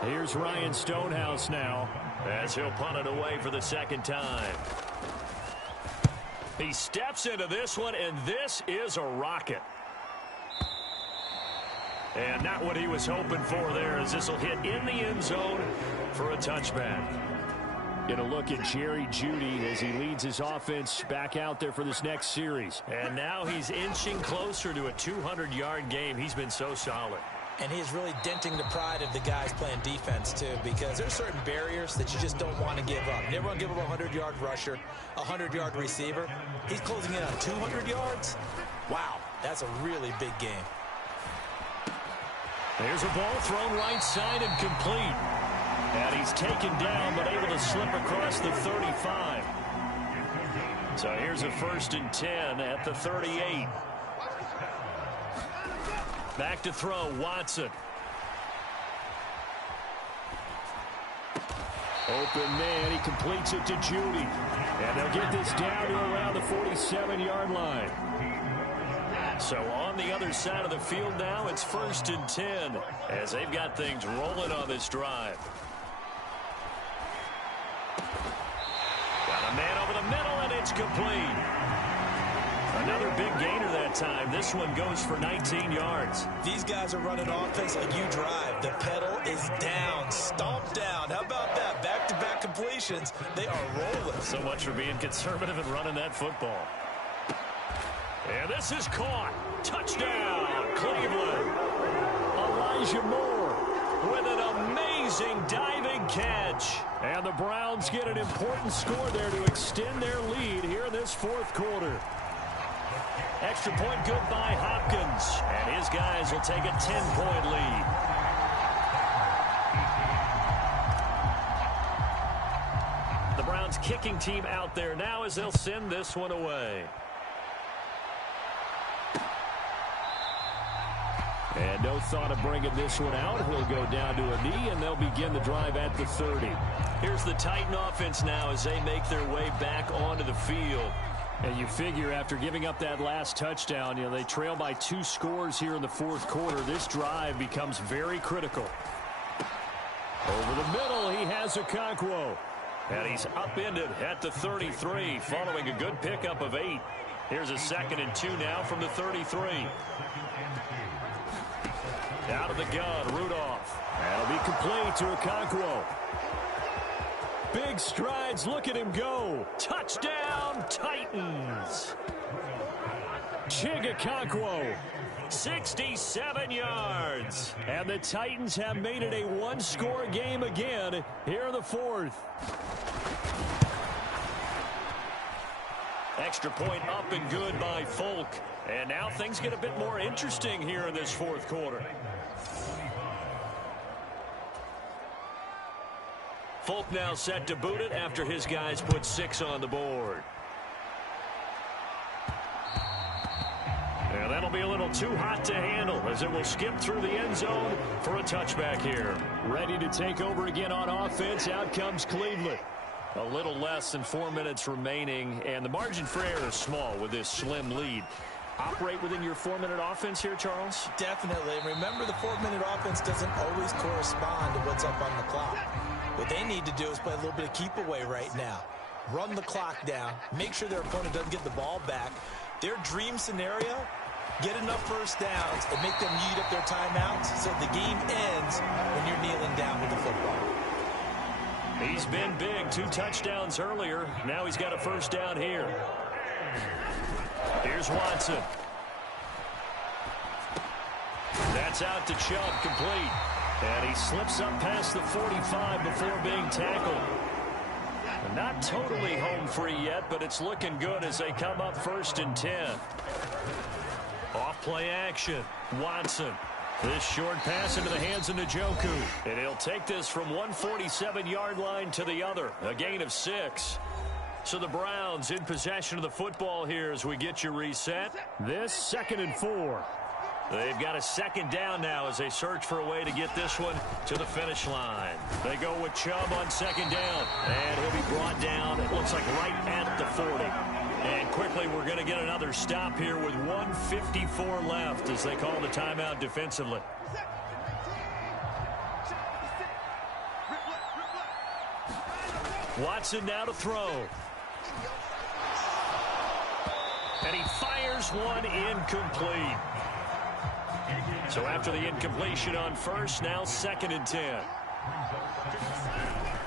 Here's Ryan Stonehouse now as he'll punt it away for the 2nd time. He steps into this one, and this is a rocket. And not what he was hoping for there, as this will hit in the end zone for a touchback. Get a look at Jerry Jeudy as he leads his offense back out there for this next series. And now he's inching closer to a 200-yard game. He's been so solid. And he is really denting the pride of the guys playing defense, too, because there's certain barriers that you just don't want to give up. You never want to give up a 100-yard rusher, a 100-yard receiver. He's closing in on 200 yards. Wow, That's a really big game. There's a ball thrown right side and complete. And he's taken down, but able to slip across the 35. So here's a 1st and 10 at the 38. Back to throw, Watson. Open man, he completes it to Judy. And they'll get this down to around the 47-yard line. So on the other side of the field now, it's 1st and 10 as they've got things rolling on this drive. Got a man over the middle, and it's complete. Another big gainer that time. This one goes for 19 yards. These guys are running offense like you drive. The pedal is down, stomped down. How about that? Back-to-back completions. They are rolling. So much for being conservative and running that football. And this is caught. Touchdown, Cleveland. Elijah Moore with an amazing diving catch. And the Browns get an important score there to extend their lead here in this 4th quarter. Extra point good by Hopkins. And his guys will take a 10-point lead. The Browns kicking team out there now as they'll send this one away. And no thought of bringing this one out. He'll go down to a knee, and they'll begin the drive at the 30. Here's the Titan offense now as they make their way back onto the field. And you figure after giving up that last touchdown, they trail by 2 scores here in the 4th quarter. This drive becomes very critical. Over the middle, he has Okonkwo. And he's upended at the 33 following a good pickup of 8. Here's a 2nd and 2 now from the 33. Out of the gun, Rudolph. That'll be complete to Okonkwo. Big strides, look at him go. Touchdown, Titans. Chig Okonkwo, 67 yards. And the Titans have made it a 1-score game again here in the 4th. Extra point up and good by Folk. And now things get a bit more interesting here in this 4th quarter. Folk now set to boot it after his guys put 6 on the board. And that'll be a little too hot to handle as it will skip through the end zone for a touchback here. Ready to take over again on offense. Out comes Cleveland. A little less than 4 minutes remaining, and the margin for error is small with this slim lead. Operate within your 4-minute offense here, Charles? Definitely. And remember, the 4-minute offense doesn't always correspond to what's up on the clock. What they need to do is play a little bit of keep away right now. Run the clock down. Make sure their opponent doesn't get the ball back. Their dream scenario, get enough first downs and make them eat up their timeouts so the game ends when you're kneeling down with the football. He's been big. 2 touchdowns earlier. Now he's got a first down here. Here's Watson. That's out to Chubb, complete. And he slips up past the 45 before being tackled. Not totally home free yet, but it's looking good as they come up 1st and 10. Off play action. Watson. This short pass into the hands of Njoku. And he'll take this from 147-yard line to the other. A gain of 6. So the Browns in possession of the football here as we get you reset. This 2nd and 4. They've got a 2nd down now as they search for a way to get this one to the finish line. They go with Chubb on 2nd down. And he'll be brought down, it looks like right at the 40. And quickly we're going to get another stop here with 1:54 left as they call the timeout defensively. Watson now to throw. And he fires one incomplete. So after the incompletion on first, now 2nd and 10.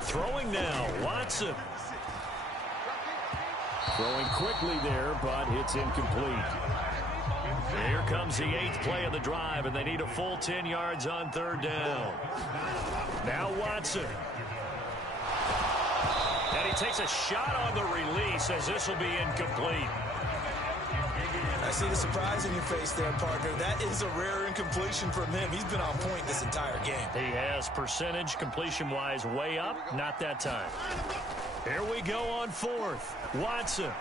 Throwing now, Watson. Throwing quickly there, but it's incomplete. Here comes the 8th play of the drive, and they need a full 10 yards on 3rd down. Now Watson. And he takes a shot on the release as this will be incomplete. I see the surprise in your face there, partner. That is a rare incompletion from him. He's been on point this entire game. He has percentage completion-wise way up. Not that time. Here we go on fourth. Watson.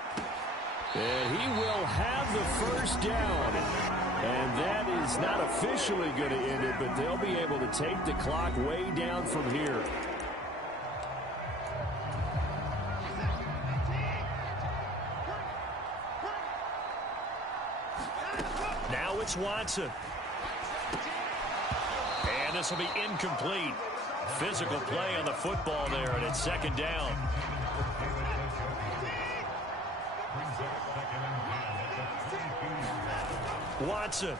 And he will have the first down. And that is not officially going to end it, but they'll be able to take the clock way down from here. Now it's Watson. And this will be incomplete. Physical play on the football there, and it's second down. Watson.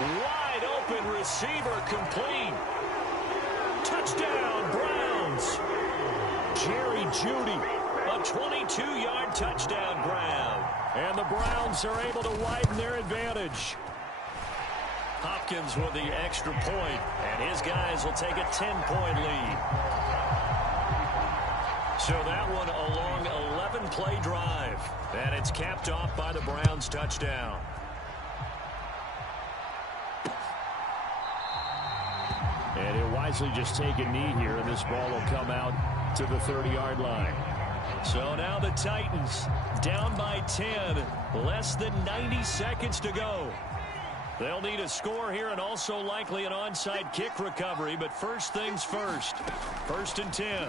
Wide open receiver complete. Touchdown, Browns. Jerry Jeudy, a 22-yard touchdown grab. And the Browns are able to widen their advantage. Hopkins with the extra point, and his guys will take a 10-point lead. So that one a long 11-play drive, and it's capped off by the Browns' touchdown. And he'll wisely just take a knee here, and this ball will come out to the 30-yard line. So now the Titans down by 10, less than 90 seconds to go. They'll need a score here and also likely an onside kick recovery, but first things first. First and 10.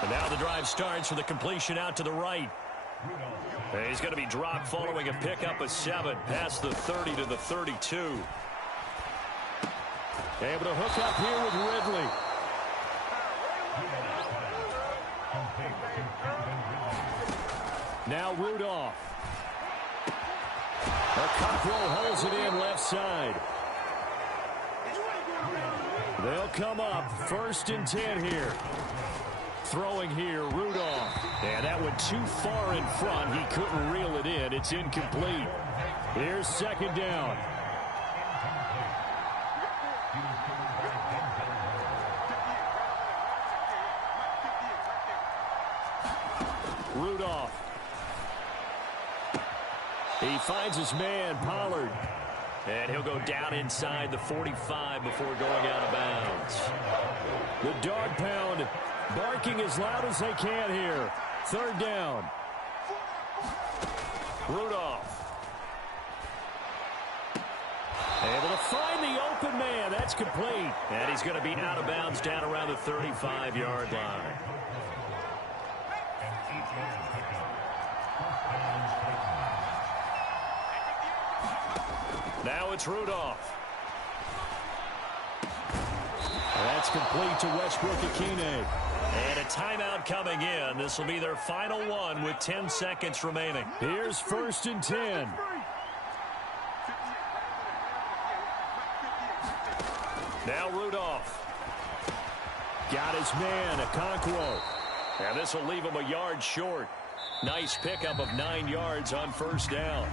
And now the drive starts with a completion out to the right. And he's going to be dropped following a pickup of 7 past the 30 to the 32. Able to hook up here with Ridley. Now Rudolph. Cockrell holds it in left side. They'll come up first and 10 here. Throwing here, Rudolph. And that went too far in front. He couldn't reel it in. It's incomplete. Here's second down. Rudolph. He finds his man, Pollard. And he'll go down inside the 45 before going out of bounds. The dog pound barking as loud as they can here. Third down. Rudolph. Able to find the open man. That's complete. And he's going to be out of bounds down around the 35-yard line. Now it's Rudolph. That's complete to Westbrook-Ikhine. And a timeout coming in. This will be their final one with 10 seconds remaining. Here's first and 10. Now Rudolph. Got his man, Okonkwo. And this will leave him a yard short. Nice pickup of 9 yards on first down.